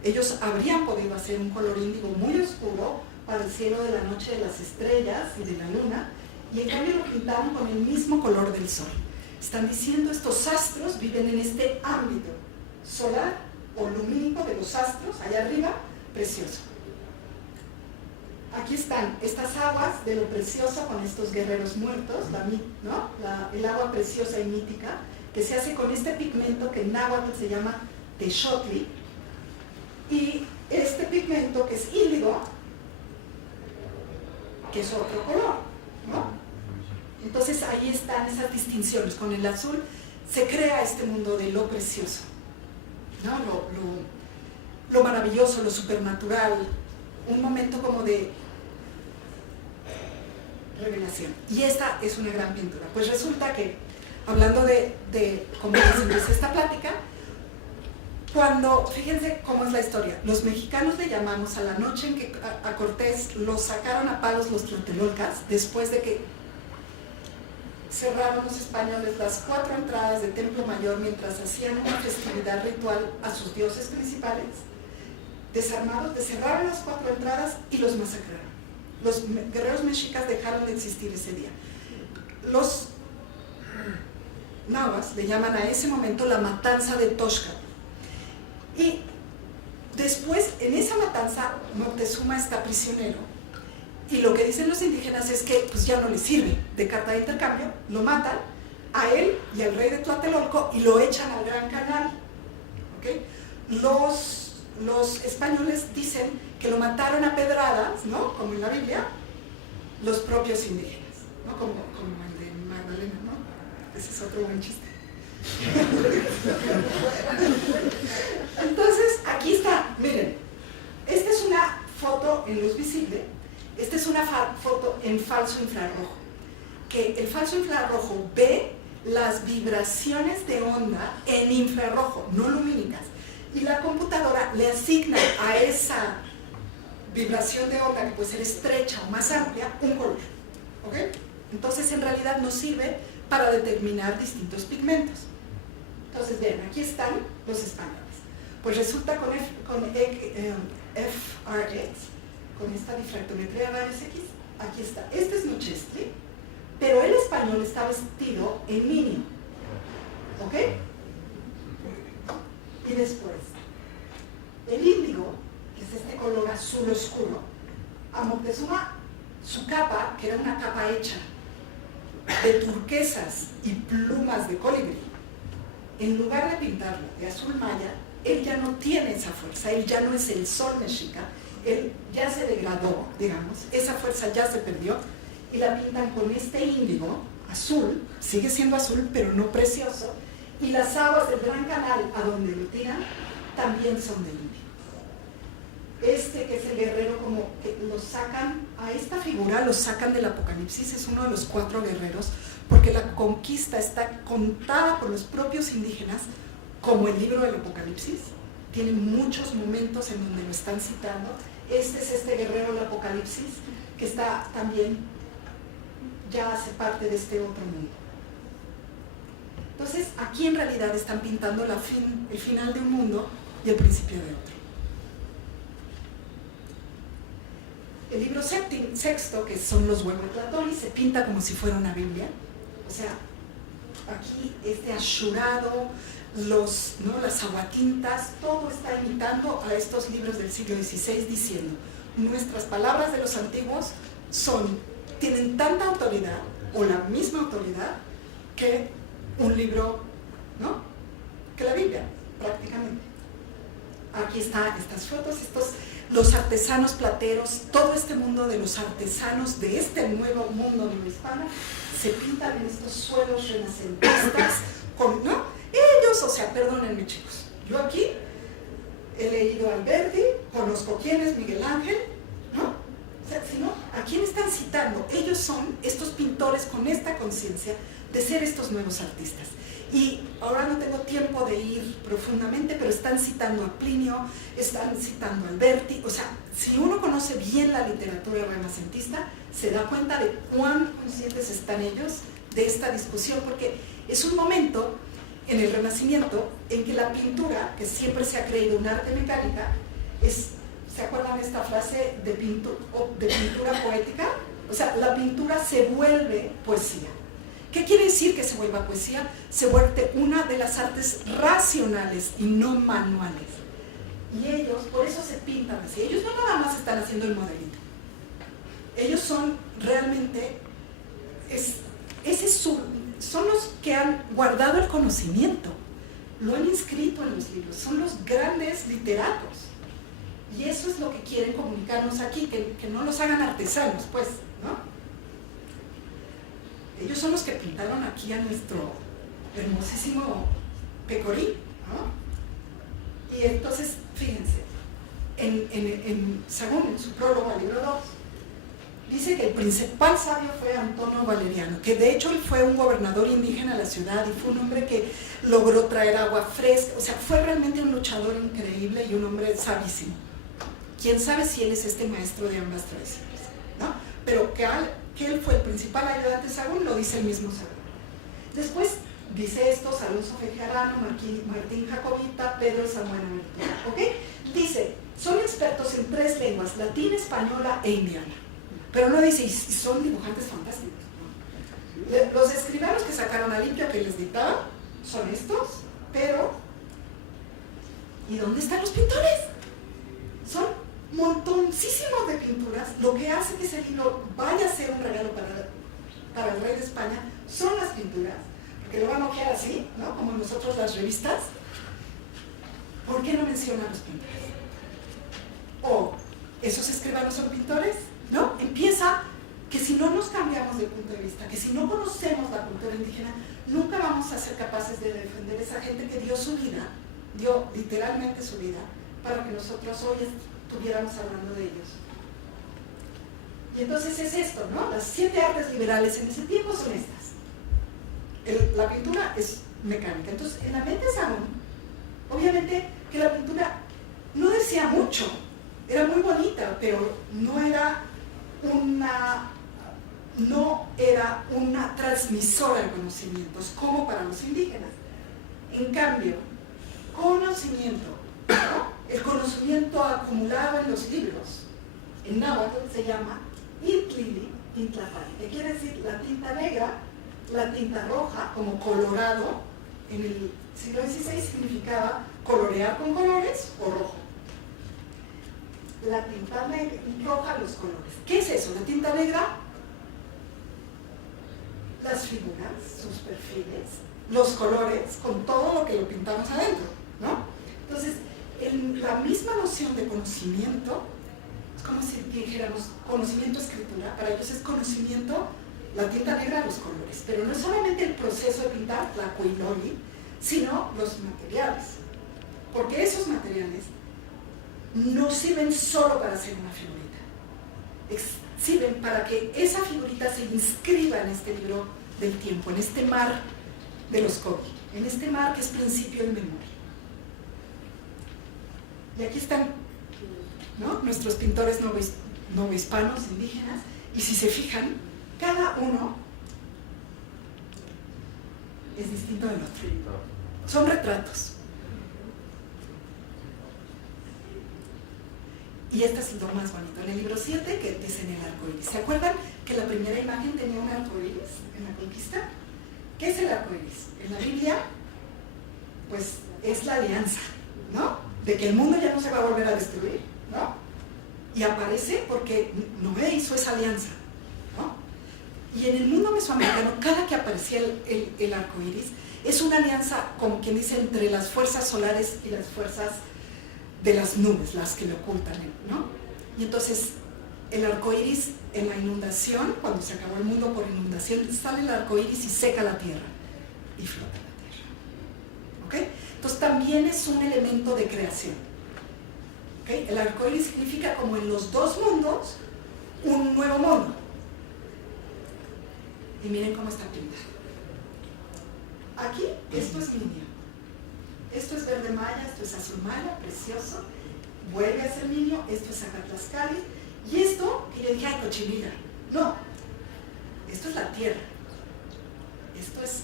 ellos habrían podido hacer un color índigo muy oscuro para el cielo de la noche de las estrellas y de la luna, y en cambio lo pintaron con el mismo color del sol. Están diciendo, estos astros viven en este ámbito solar o lumínico de los astros, allá arriba, precioso. Aquí están estas aguas de lo precioso con estos guerreros muertos, ¿no? El agua preciosa y mítica, que se hace con este pigmento que en náhuatl se llama texotli, y este pigmento que es índigo, que es otro color, ¿no? Entonces ahí están esas distinciones. Con el azul se crea este mundo de lo precioso, ¿no? Lo maravilloso, lo supernatural, un momento como de revelación. Y esta es una gran pintura. Pues resulta que, hablando de cómo les empecé esta plática, fíjense cómo es la historia, los mexicanos le llamamos a la noche en que a Cortés lo sacaron a palos los tlatelolcas, después de que cerraron los españoles las 4 entradas de Templo Mayor mientras hacían una festividad ritual a sus dioses principales. Desarmados, cerraron las 4 entradas y los masacraron. Los guerreros mexicas dejaron de existir ese día. Los nahuas le llaman a ese momento la matanza de Toxcal. Y después, en esa matanza, Moctezuma está prisionero. Y lo que dicen los indígenas es que pues, ya no les sirve de carta de intercambio, lo matan a él y al rey de Tlatelolco y lo echan al Gran Canal. ¿Okay? Los españoles dicen que lo mataron a pedradas, ¿no? Como en la Biblia, los propios indígenas, ¿no? Como el de Magdalena, ¿no? Ese es otro buen chiste. Entonces, aquí está, miren, esta es una foto en luz visible, esta es una foto en falso infrarrojo, que el falso infrarrojo ve las vibraciones de onda en infrarrojo, no lumínicas. Y la computadora le asigna a esa vibración de onda, que puede ser estrecha o más amplia, un color. ¿Ok? Entonces, en realidad nos sirve para determinar distintos pigmentos. Entonces, vean, aquí están los españoles. Pues resulta con FRX, con esta difractometría rayos X, aquí está. Este es Nochestri, pero el español está vestido en niño. ¿Ok? Y después, el índigo, que es este color azul oscuro, a Moctezuma, su capa, que era una capa hecha de turquesas y plumas de colibrí, en lugar de pintarlo de azul maya, él ya no tiene esa fuerza, él ya no es el sol mexica, él ya se degradó, digamos, esa fuerza ya se perdió, y la pintan con este índigo azul, sigue siendo azul, pero no precioso, y las aguas del Gran Canal a donde lo tiran también son de índigo. Este que es el guerrero, como que lo sacan, a esta figura lo sacan del Apocalipsis, es uno de los 4 guerreros, porque la conquista está contada por los propios indígenas como el libro del Apocalipsis, tiene muchos momentos en donde lo están citando. Este es este guerrero del Apocalipsis, que está también, ya hace parte de este otro mundo. Entonces, aquí en realidad están pintando el final de un mundo y el principio de otro. El libro sexto, que son los huevos de Platón, se pinta como si fuera una Biblia. O sea, aquí este ashurado, las aguatintas, todo está imitando a estos libros del siglo XVI, diciendo, nuestras palabras de los antiguos tienen tanta autoridad, o la misma autoridad, que un libro, ¿no? Que la Biblia, prácticamente. Aquí están estas fotos, los artesanos plateros, todo este mundo de los artesanos de este nuevo mundo hispano, se pintan en estos suelos renacentistas, ¿no? Ellos, o sea, perdónenme chicos, yo aquí he leído a Alberti, conozco quién es Miguel Ángel, ¿no? O sea, si no, ¿a quién están citando? Ellos son estos pintores con esta conciencia de ser estos nuevos artistas. Y ahora no tengo tiempo de ir profundamente, pero están citando a Plinio, están citando a Alberti. O sea, si uno conoce bien la literatura renacentista, se da cuenta de cuán conscientes están ellos de esta discusión, porque es un momento en el Renacimiento en que la pintura, que siempre se ha creído un arte mecánica, ¿se acuerdan de esta frase de pintura poética? O sea, la pintura se vuelve poesía. ¿Qué quiere decir que se vuelva poesía? Se vuelve una de las artes racionales y no manuales. Y ellos, por eso se pintan así. Ellos no nada más están haciendo el modelito. Ellos son realmente, son los que han guardado el conocimiento, lo han inscrito en los libros, son los grandes literatos. Y eso es lo que quieren comunicarnos aquí, que no los hagan artesanos, pues, ¿no? Ellos son los que pintaron aquí a nuestro hermosísimo Pecorí, ¿no? Y entonces, fíjense, según en su prólogo al libro 2, dice que el principal sabio fue Antonio Valeriano, que de hecho él fue un gobernador indígena de la ciudad y fue un hombre que logró traer agua fresca, o sea, fue realmente un luchador increíble y un hombre sabísimo. Quién sabe si él es este maestro de ambas tradiciones, ¿no? Pero que él fue el principal ayudante Sagún, lo dice el mismo Sagún. Después dice estos, Alonso Fejarano, Martín Jacobita, Pedro Samuel Amertón, ¿ok? Dice, son expertos en 3 lenguas, latín, española e indiana. Pero no dice, y son dibujantes fantásticos, ¿no? Los escribanos que sacaron a limpia que les dictaba son estos, pero ¿y dónde están los pintores? Son montoncísimos de pinturas. Lo que hace que ese libro vaya a ser un regalo para el rey de España son las pinturas, porque lo van a ojear así, ¿no? Como nosotros las revistas. ¿Por qué no menciona a los pintores? O esos escribanos son pintores, ¿no? Empieza que si no nos cambiamos de punto de vista, que si no conocemos la cultura indígena, nunca vamos a ser capaces de defender a esa gente que dio su vida, dio literalmente su vida, para que nosotros hoy estuviéramos hablando de ellos. Y entonces es esto, ¿no? Las 7 artes liberales en ese tiempo son estas. la pintura es mecánica. Entonces, en la mente de Sagún, obviamente que la pintura no decía mucho, era muy bonita, pero no era una transmisora de conocimientos como para los indígenas. En cambio, conocimiento, ¿no? El conocimiento acumulado en los libros, en náhuatl se llama Intlili, Intlapali, que quiere decir la tinta negra, la tinta roja, como colorado. En el siglo XVI significaba colorear con colores o rojo. La tinta negra, roja, los colores. ¿Qué es eso? La tinta negra, las figuras, sus perfiles, los colores, con todo lo que lo pintamos adentro, ¿no? Entonces, la misma noción de conocimiento, es como si dijéramos conocimiento escritura, para ellos es conocimiento, la tinta negra, los colores, pero no es solamente el proceso de pintar, la cuiloli, sino los materiales, porque esos materiales no sirven solo para hacer una figurita, sirven para que esa figurita se inscriba en este libro del tiempo, en este mar de los Kogi, en este mar que es principio y memoria. Y aquí están, ¿no?, nuestros pintores novohispanos, indígenas, y si se fijan, cada uno es distinto del otro. Son retratos. Y este es lo más bonito. En el libro 7, que dicen el arco iris. ¿Se acuerdan que la primera imagen tenía un arco iris en la conquista? ¿Qué es el arco iris? En la Biblia, pues es la alianza, ¿no? De que el mundo ya no se va a volver a destruir, ¿no? Y aparece porque Noé hizo esa alianza, ¿no? Y en el mundo mesoamericano, cada que aparecía el arco iris, es una alianza, como quien dice, entre las fuerzas solares y las fuerzas de las nubes, las que lo ocultan, ¿no? Y entonces, el arco iris en la inundación, cuando se acabó el mundo por inundación, sale el arco iris y seca la tierra, y flota la tierra, ¿ok? Entonces, también es un elemento de creación, ¿ok? El arco iris significa, como en los dos mundos, un nuevo mundo. Y miren cómo está pintado. Aquí, esto es niño. Esto es verde maya, esto es azul maya, precioso. Vuelve a ser niño, esto es Zacatlascali. Y esto, que yo dije, ay, cochinilla. No, esto es la tierra. Esto es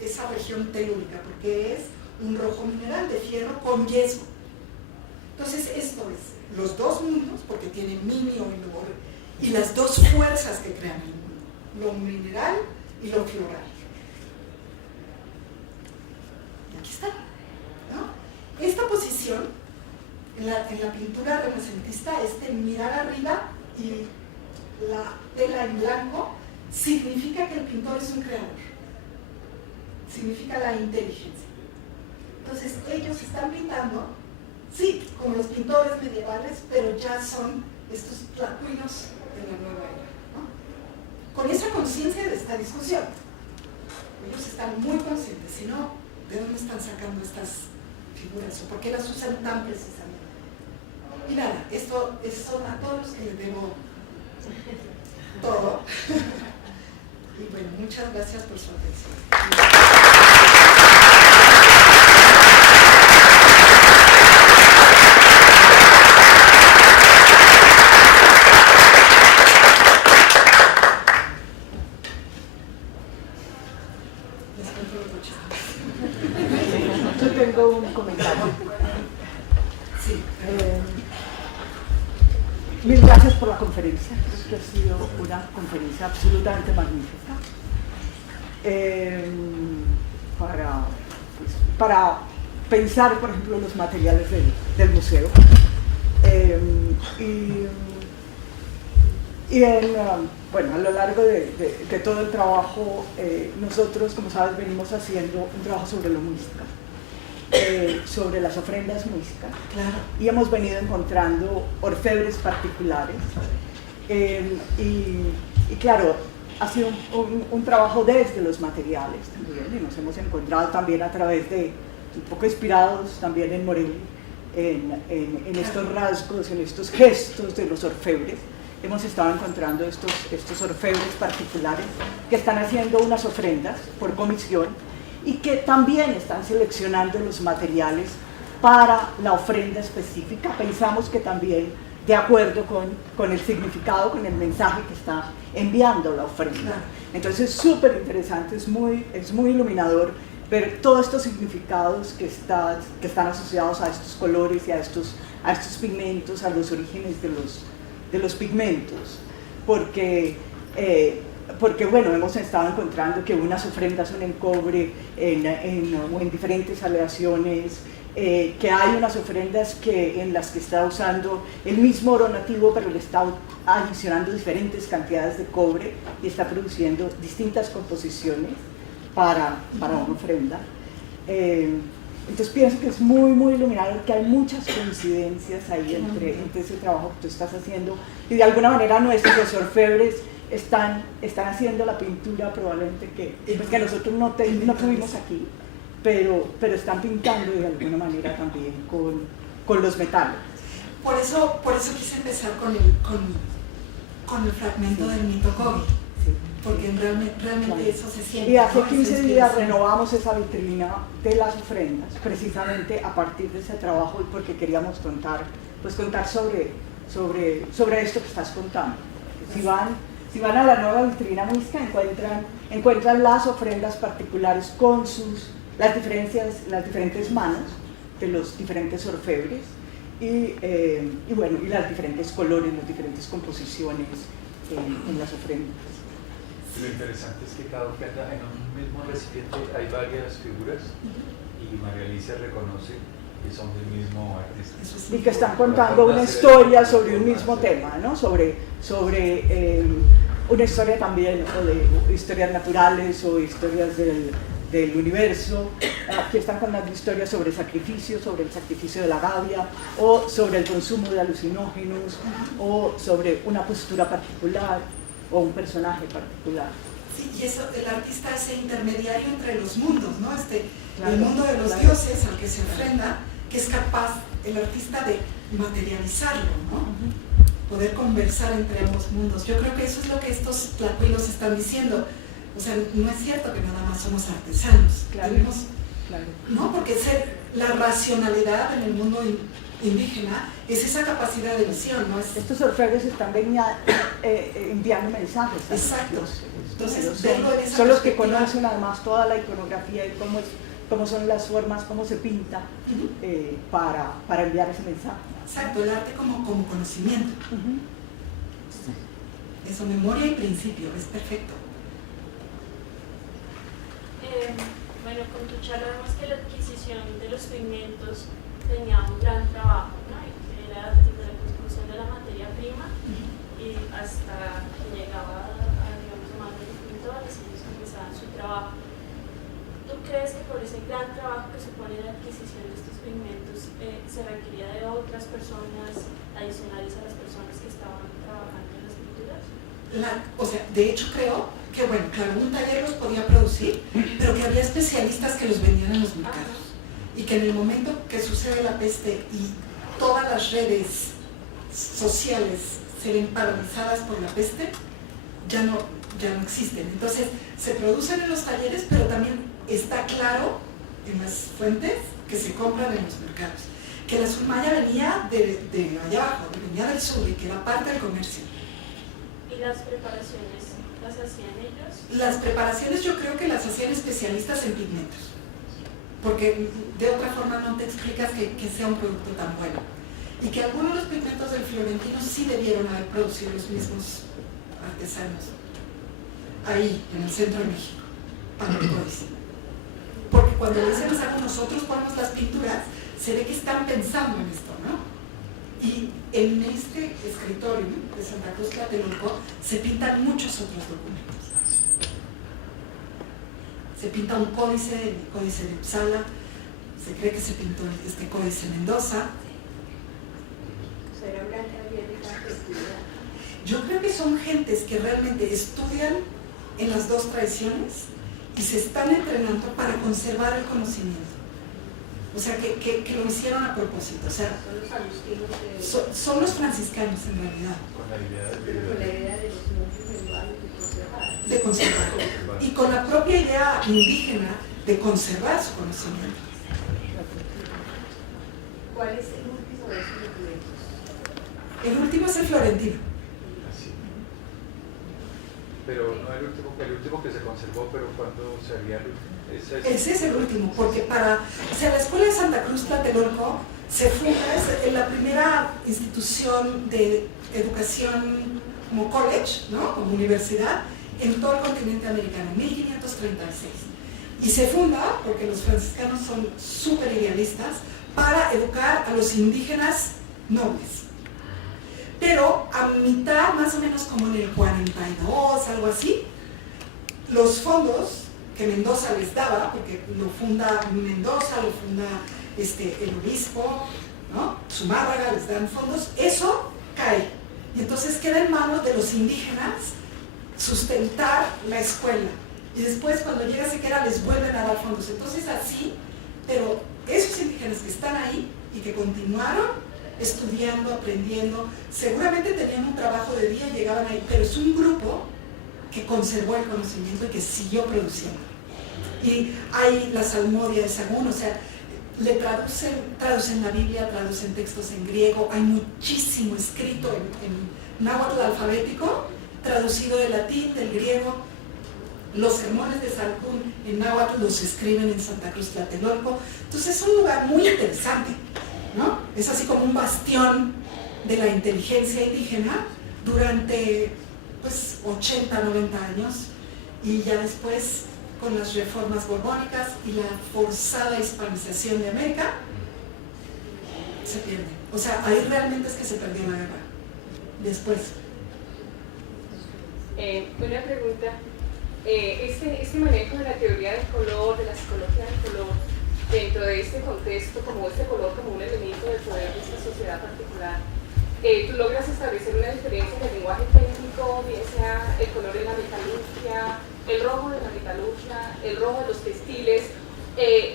esa región telúrica, porque es un rojo mineral de fierro con yeso. Entonces, esto es los dos mundos, porque tiene minio y las dos fuerzas que crean el mundo. Lo mineral y lo floral. Y aquí está, ¿no? Esta posición en la pintura renacentista, mirar arriba y la tela en blanco, significa que el pintor es un creador, significa la inteligencia. Entonces ellos están pintando, sí, como los pintores medievales, pero ya son estos tlacuinos de la nueva era, ¿no? Con esa conciencia de esta discusión. Ellos están muy conscientes, si no, ¿de dónde están sacando estas figuras? ¿O por qué las usan tan precisamente? Y nada, esto son a todos los que les debo todo. Y bueno, muchas gracias por su atención. Yo tengo un comentario. Sí. Mil gracias por la conferencia. Creo que ha sido una conferencia absolutamente magnífica. Para pensar, por ejemplo, los materiales del museo. Bueno, a lo largo de todo el trabajo, nosotros, como sabes, venimos haciendo un trabajo sobre lo místico, sobre las ofrendas místicas. Claro. Y hemos venido encontrando orfebres particulares. Y claro, ha sido un trabajo desde los materiales también, y nos hemos encontrado también a través de, un poco inspirados también en Morelli, en estos rasgos, en estos gestos de los orfebres, hemos estado encontrando estos orfebres particulares que están haciendo unas ofrendas por comisión y que también están seleccionando los materiales para la ofrenda específica. Pensamos que también de acuerdo con el significado, con el mensaje que está enviando la ofrenda. Entonces es súper interesante, es muy iluminador ver todos estos significados que están asociados a estos colores y a estos pigmentos, a los orígenes de los pigmentos, porque bueno, hemos estado encontrando que unas ofrendas son en cobre, en diferentes aleaciones, que hay unas ofrendas en las que está usando el mismo oro nativo, pero le está adicionando diferentes cantidades de cobre y está produciendo distintas composiciones para una ofrenda. Entonces pienso que es muy iluminador, que hay muchas coincidencias ahí entre ese trabajo que tú estás haciendo, y de alguna manera nuestros orfebres están haciendo la pintura probablemente que nosotros no tuvimos aquí, pero están pintando de alguna manera también con los metales. Por eso quise empezar con el fragmento del mito Kogi, porque realmente eso se siente. Y hace 15 días renovamos esa vitrina de las ofrendas, precisamente a partir de ese trabajo, y porque queríamos contar sobre esto que estás contando. Si van a la nueva vitrina muisca, encuentran las ofrendas particulares con las diferentes manos de los diferentes orfebres y las diferentes colores, las diferentes composiciones en las ofrendas. Lo interesante es que cada ofrenda en un mismo recipiente hay varias figuras y María Alicia reconoce que son del mismo artista. Y que están contando una historia sobre un mismo tema, ¿no? Sobre una historia también, o de historias naturales o historias del universo. Aquí están contando historias sobre sacrificios, sobre el sacrificio de la gavia, o sobre el consumo de alucinógenos, o sobre una postura particular, o un personaje particular. Sí, y eso, el artista es el intermediario entre los mundos, ¿no? El mundo de los dioses al que se ofrenda, que es capaz el artista de materializarlo, ¿no? Poder conversar entre ambos mundos. Yo creo que eso es lo que estos tlacuilos están diciendo. O sea, no es cierto que nada más somos artesanos. No, porque la racionalidad en el mundo indígena es esa capacidad de visión, ¿no? Estos orfebres están enviando mensajes. Exacto. Entonces, son los que conocen además toda la iconografía y cómo son las formas, cómo se pinta para enviar ese mensaje. Exacto, el arte como conocimiento. Eso, memoria y principio, es perfecto. Bueno, con tu charla vemos que la adquisición de los pigmentos tenía un gran trabajo, ¿no? Era desde la construcción de la materia prima y hasta que llegaba a digamos, manos de los pintores y ellos empezaban su trabajo. ¿Tú crees que por ese gran trabajo que supone la adquisición de estos pigmentos se requería de otras personas adicionales a las personas que estaban trabajando en las pinturas? O sea, de hecho creo que, bueno, claro, un taller los podía producir, pero que había especialistas que los vendían en los mercados. Y que en el momento que sucede la peste y todas las redes sociales se ven paralizadas por la peste, ya no existen. Entonces, se producen en los talleres, pero también está claro en las fuentes que se compran en los mercados. Que la surmaya venía de allá abajo, venía del sur y que era parte del comercio. ¿Y las preparaciones las hacían ellos? Las preparaciones yo creo que las hacían especialistas en pigmentos, porque de otra forma no te explicas que sea un producto tan bueno. Y que algunos de los pigmentos del Florentino sí debieron haber producido los mismos artesanos ahí, en el centro de México, para el códice. Porque cuando dicen nosotros ponemos las pinturas, se ve que están pensando en esto, ¿no? Y en este escritorio de Santa Cruz Tlatelolco se pintan muchos otros documentos. Se pinta un códice, el códice de Uppsala, se cree que se pintó este códice en Mendoza. Yo creo que son gentes que realmente estudian en las dos tradiciones y se están entrenando para conservar el conocimiento. O sea, que lo hicieron a propósito. O sea, Son los agustinos son los franciscanos en realidad. Con la idea con la idea de los monjes menguados De conservar. Y con la propia idea indígena de conservar su conocimiento. ¿Cuál es el último de esos documentos? El último es el florentino. Así. Pero no el último que se conservó, pero ¿cuándo sería el último? Ese es el último, porque la Escuela de Santa Cruz Tlatelolco se funda, es la primera institución de educación como college, ¿no? Como universidad, en todo el continente americano, 1536. Y se funda, porque los franciscanos son súper idealistas, para educar a los indígenas nobles. Pero a mitad, más o menos como en el 42, algo así, los fondos que Mendoza les daba, porque lo funda Mendoza, lo funda el obispo, ¿no? Zumárraga, les dan fondos, eso cae. Y entonces queda en manos de los indígenas sustentar la escuela. Y después, cuando llega Sequera, les vuelven a dar fondos. Entonces así, pero esos indígenas que están ahí y que continuaron estudiando, aprendiendo, seguramente tenían un trabajo de día y llegaban ahí, pero es un grupo que conservó el conocimiento y que siguió produciendo. Y hay la Salmodia de Sagún, o sea, le traducen la Biblia, traducen textos en griego, hay muchísimo escrito en náhuatl alfabético, traducido del latín, del griego. Los sermones de Sagún en náhuatl los escriben en Santa Cruz Tlatelolco. Entonces es un lugar muy interesante, ¿no? Es así como un bastión de la inteligencia indígena durante pues 80, 90 años, y ya después con las reformas borbónicas y la forzada hispanización de América se pierde. O sea, ahí realmente es que se perdió la guerra. Después. Una pregunta. Este manejo de la teoría del color, de la psicología del color, dentro de este contexto, como este color como un elemento del poder de esta sociedad particular, tú logras establecer una diferencia en el lenguaje técnico, bien sea el color en la metalurgia, el rojo de la metalurgia, el rojo de los textiles,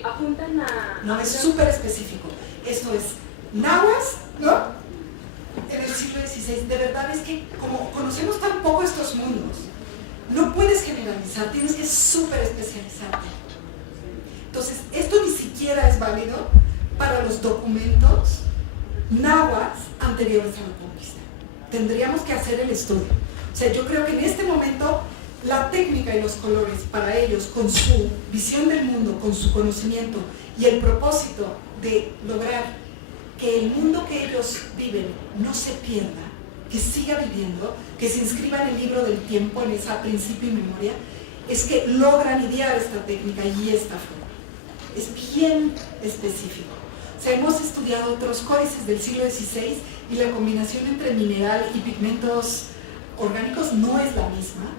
apuntan a... No, es súper específico. Esto es nahuas, ¿no? En el siglo XVI. De verdad es que como conocemos tan poco estos mundos, no puedes generalizar, tienes que súper especializarte. Entonces, esto ni siquiera es válido para los documentos náhuatl anteriores a la conquista. Tendríamos que hacer el estudio. O sea, yo creo que en este momento la técnica y los colores para ellos, con su visión del mundo, con su conocimiento y el propósito de lograr que el mundo que ellos viven no se pierda, que siga viviendo, que se inscriba en el libro del tiempo, en esa principio y memoria, es que logran idear esta técnica y esta forma. Es bien específico. O sea, hemos estudiado otros códices del siglo XVI y la combinación entre mineral y pigmentos orgánicos no es la misma.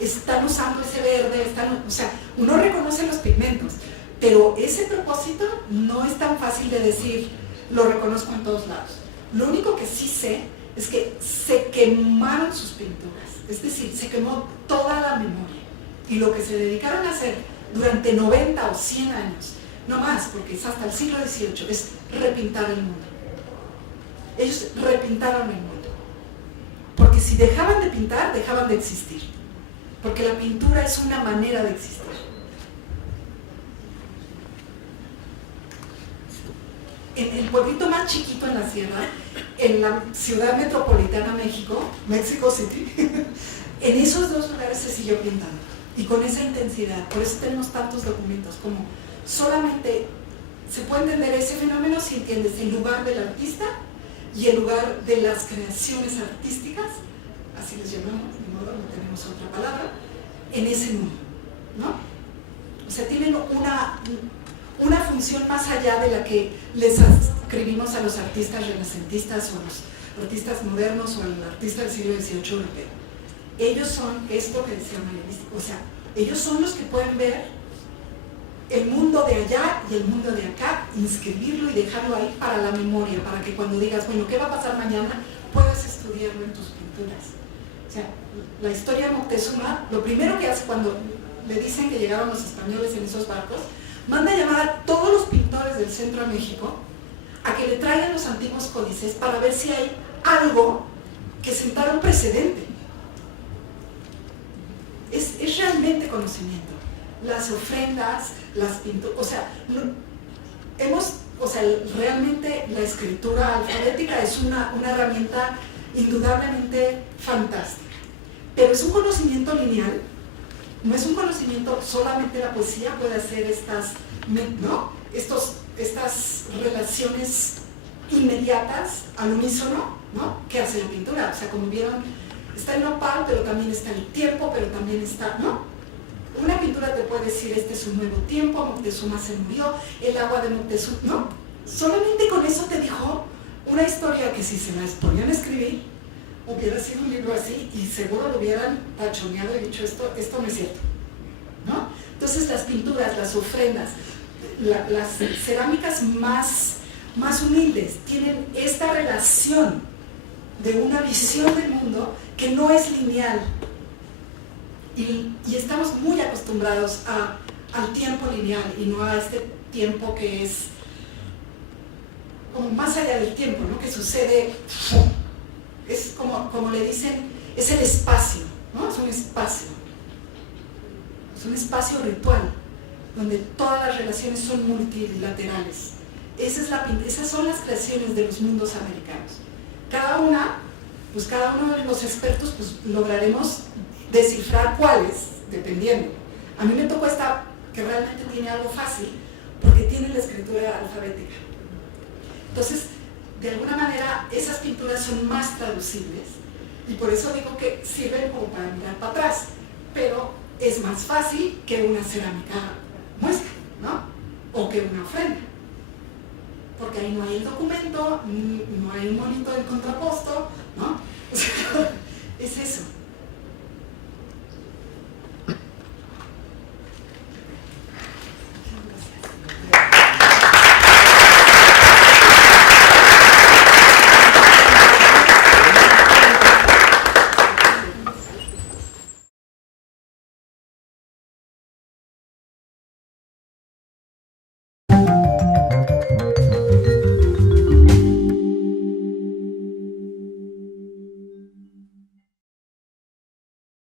Están usando ese verde, o sea, uno reconoce los pigmentos, pero ese propósito no es tan fácil de decir, lo reconozco en todos lados. Lo único que sí sé es que se quemaron sus pinturas, es decir, se quemó toda la memoria. Y lo que se dedicaron a hacer durante 90 o 100 años, no más, porque es hasta el siglo XVIII, es repintar el mundo. Ellos repintaron el mundo. Porque si dejaban de pintar, dejaban de existir. Porque la pintura es una manera de existir. En el pueblito más chiquito en la sierra, en la ciudad metropolitana Mexico City, en esos dos lugares se siguió pintando. Y con esa intensidad, por eso tenemos tantos documentos, como solamente se puede entender ese fenómeno si entiendes el lugar del artista y el lugar de las creaciones artísticas, así les llamamos, de modo no tenemos otra palabra, en ese mundo, ¿no? O sea, tienen una función más allá de la que les ascribimos a los artistas renacentistas o a los artistas modernos o al artista del siglo XVIII europeo. Ellos son esto que decía María, o sea, ellos son los que pueden ver el mundo de allá y el mundo de acá, inscribirlo y dejarlo ahí para la memoria, para que cuando digas, bueno, ¿qué va a pasar mañana?, puedas estudiarlo en tus pinturas. O sea, la historia de Moctezuma, lo primero que hace cuando le dicen que llegaron los españoles en esos barcos, manda a llamar a todos los pintores del centro de México a que le traigan los antiguos códices para ver si hay algo que sentara un precedente. Es realmente conocimiento. Las ofrendas, las pinturas, o sea, realmente la escritura alfabética es una herramienta indudablemente fantástica. Pero es un conocimiento lineal, no es un conocimiento, solamente la poesía puede hacer estas relaciones inmediatas al unísono, ¿no? Que hace la pintura. O sea, como vieron, está el nopal, pero también está el tiempo, pero también está, ¿no? Una pintura te puede decir, este es un nuevo tiempo, Moctezuma se murió, el agua de Moctezuma, ¿no? Solamente con eso te dijo una historia que si se las ponían a escribir, hubiera sido un libro así y seguro lo hubieran tachoneado y dicho, esto no es cierto, ¿no? Entonces las pinturas, las ofrendas, las cerámicas más humildes tienen esta relación de una visión del mundo que no es lineal. Y estamos muy acostumbrados al tiempo lineal y no a este tiempo que es como más allá del tiempo, ¿no? Que sucede, es como le dicen, es el espacio, ¿no? Es un espacio ritual, donde todas las relaciones son multilaterales. Esas son las creaciones de los mundos americanos. Cada uno de los expertos pues, lograremos descifrar cuáles, dependiendo. A mí me tocó esta, que realmente tiene algo fácil, porque tiene la escritura alfabética. Entonces, de alguna manera, esas pinturas son más traducibles, y por eso digo que sirven como para mirar para atrás, pero es más fácil que una cerámica muestra, ¿no? O que una ofrenda. Porque ahí no hay el documento, no hay un monito del contraposto, ¿no? O sea,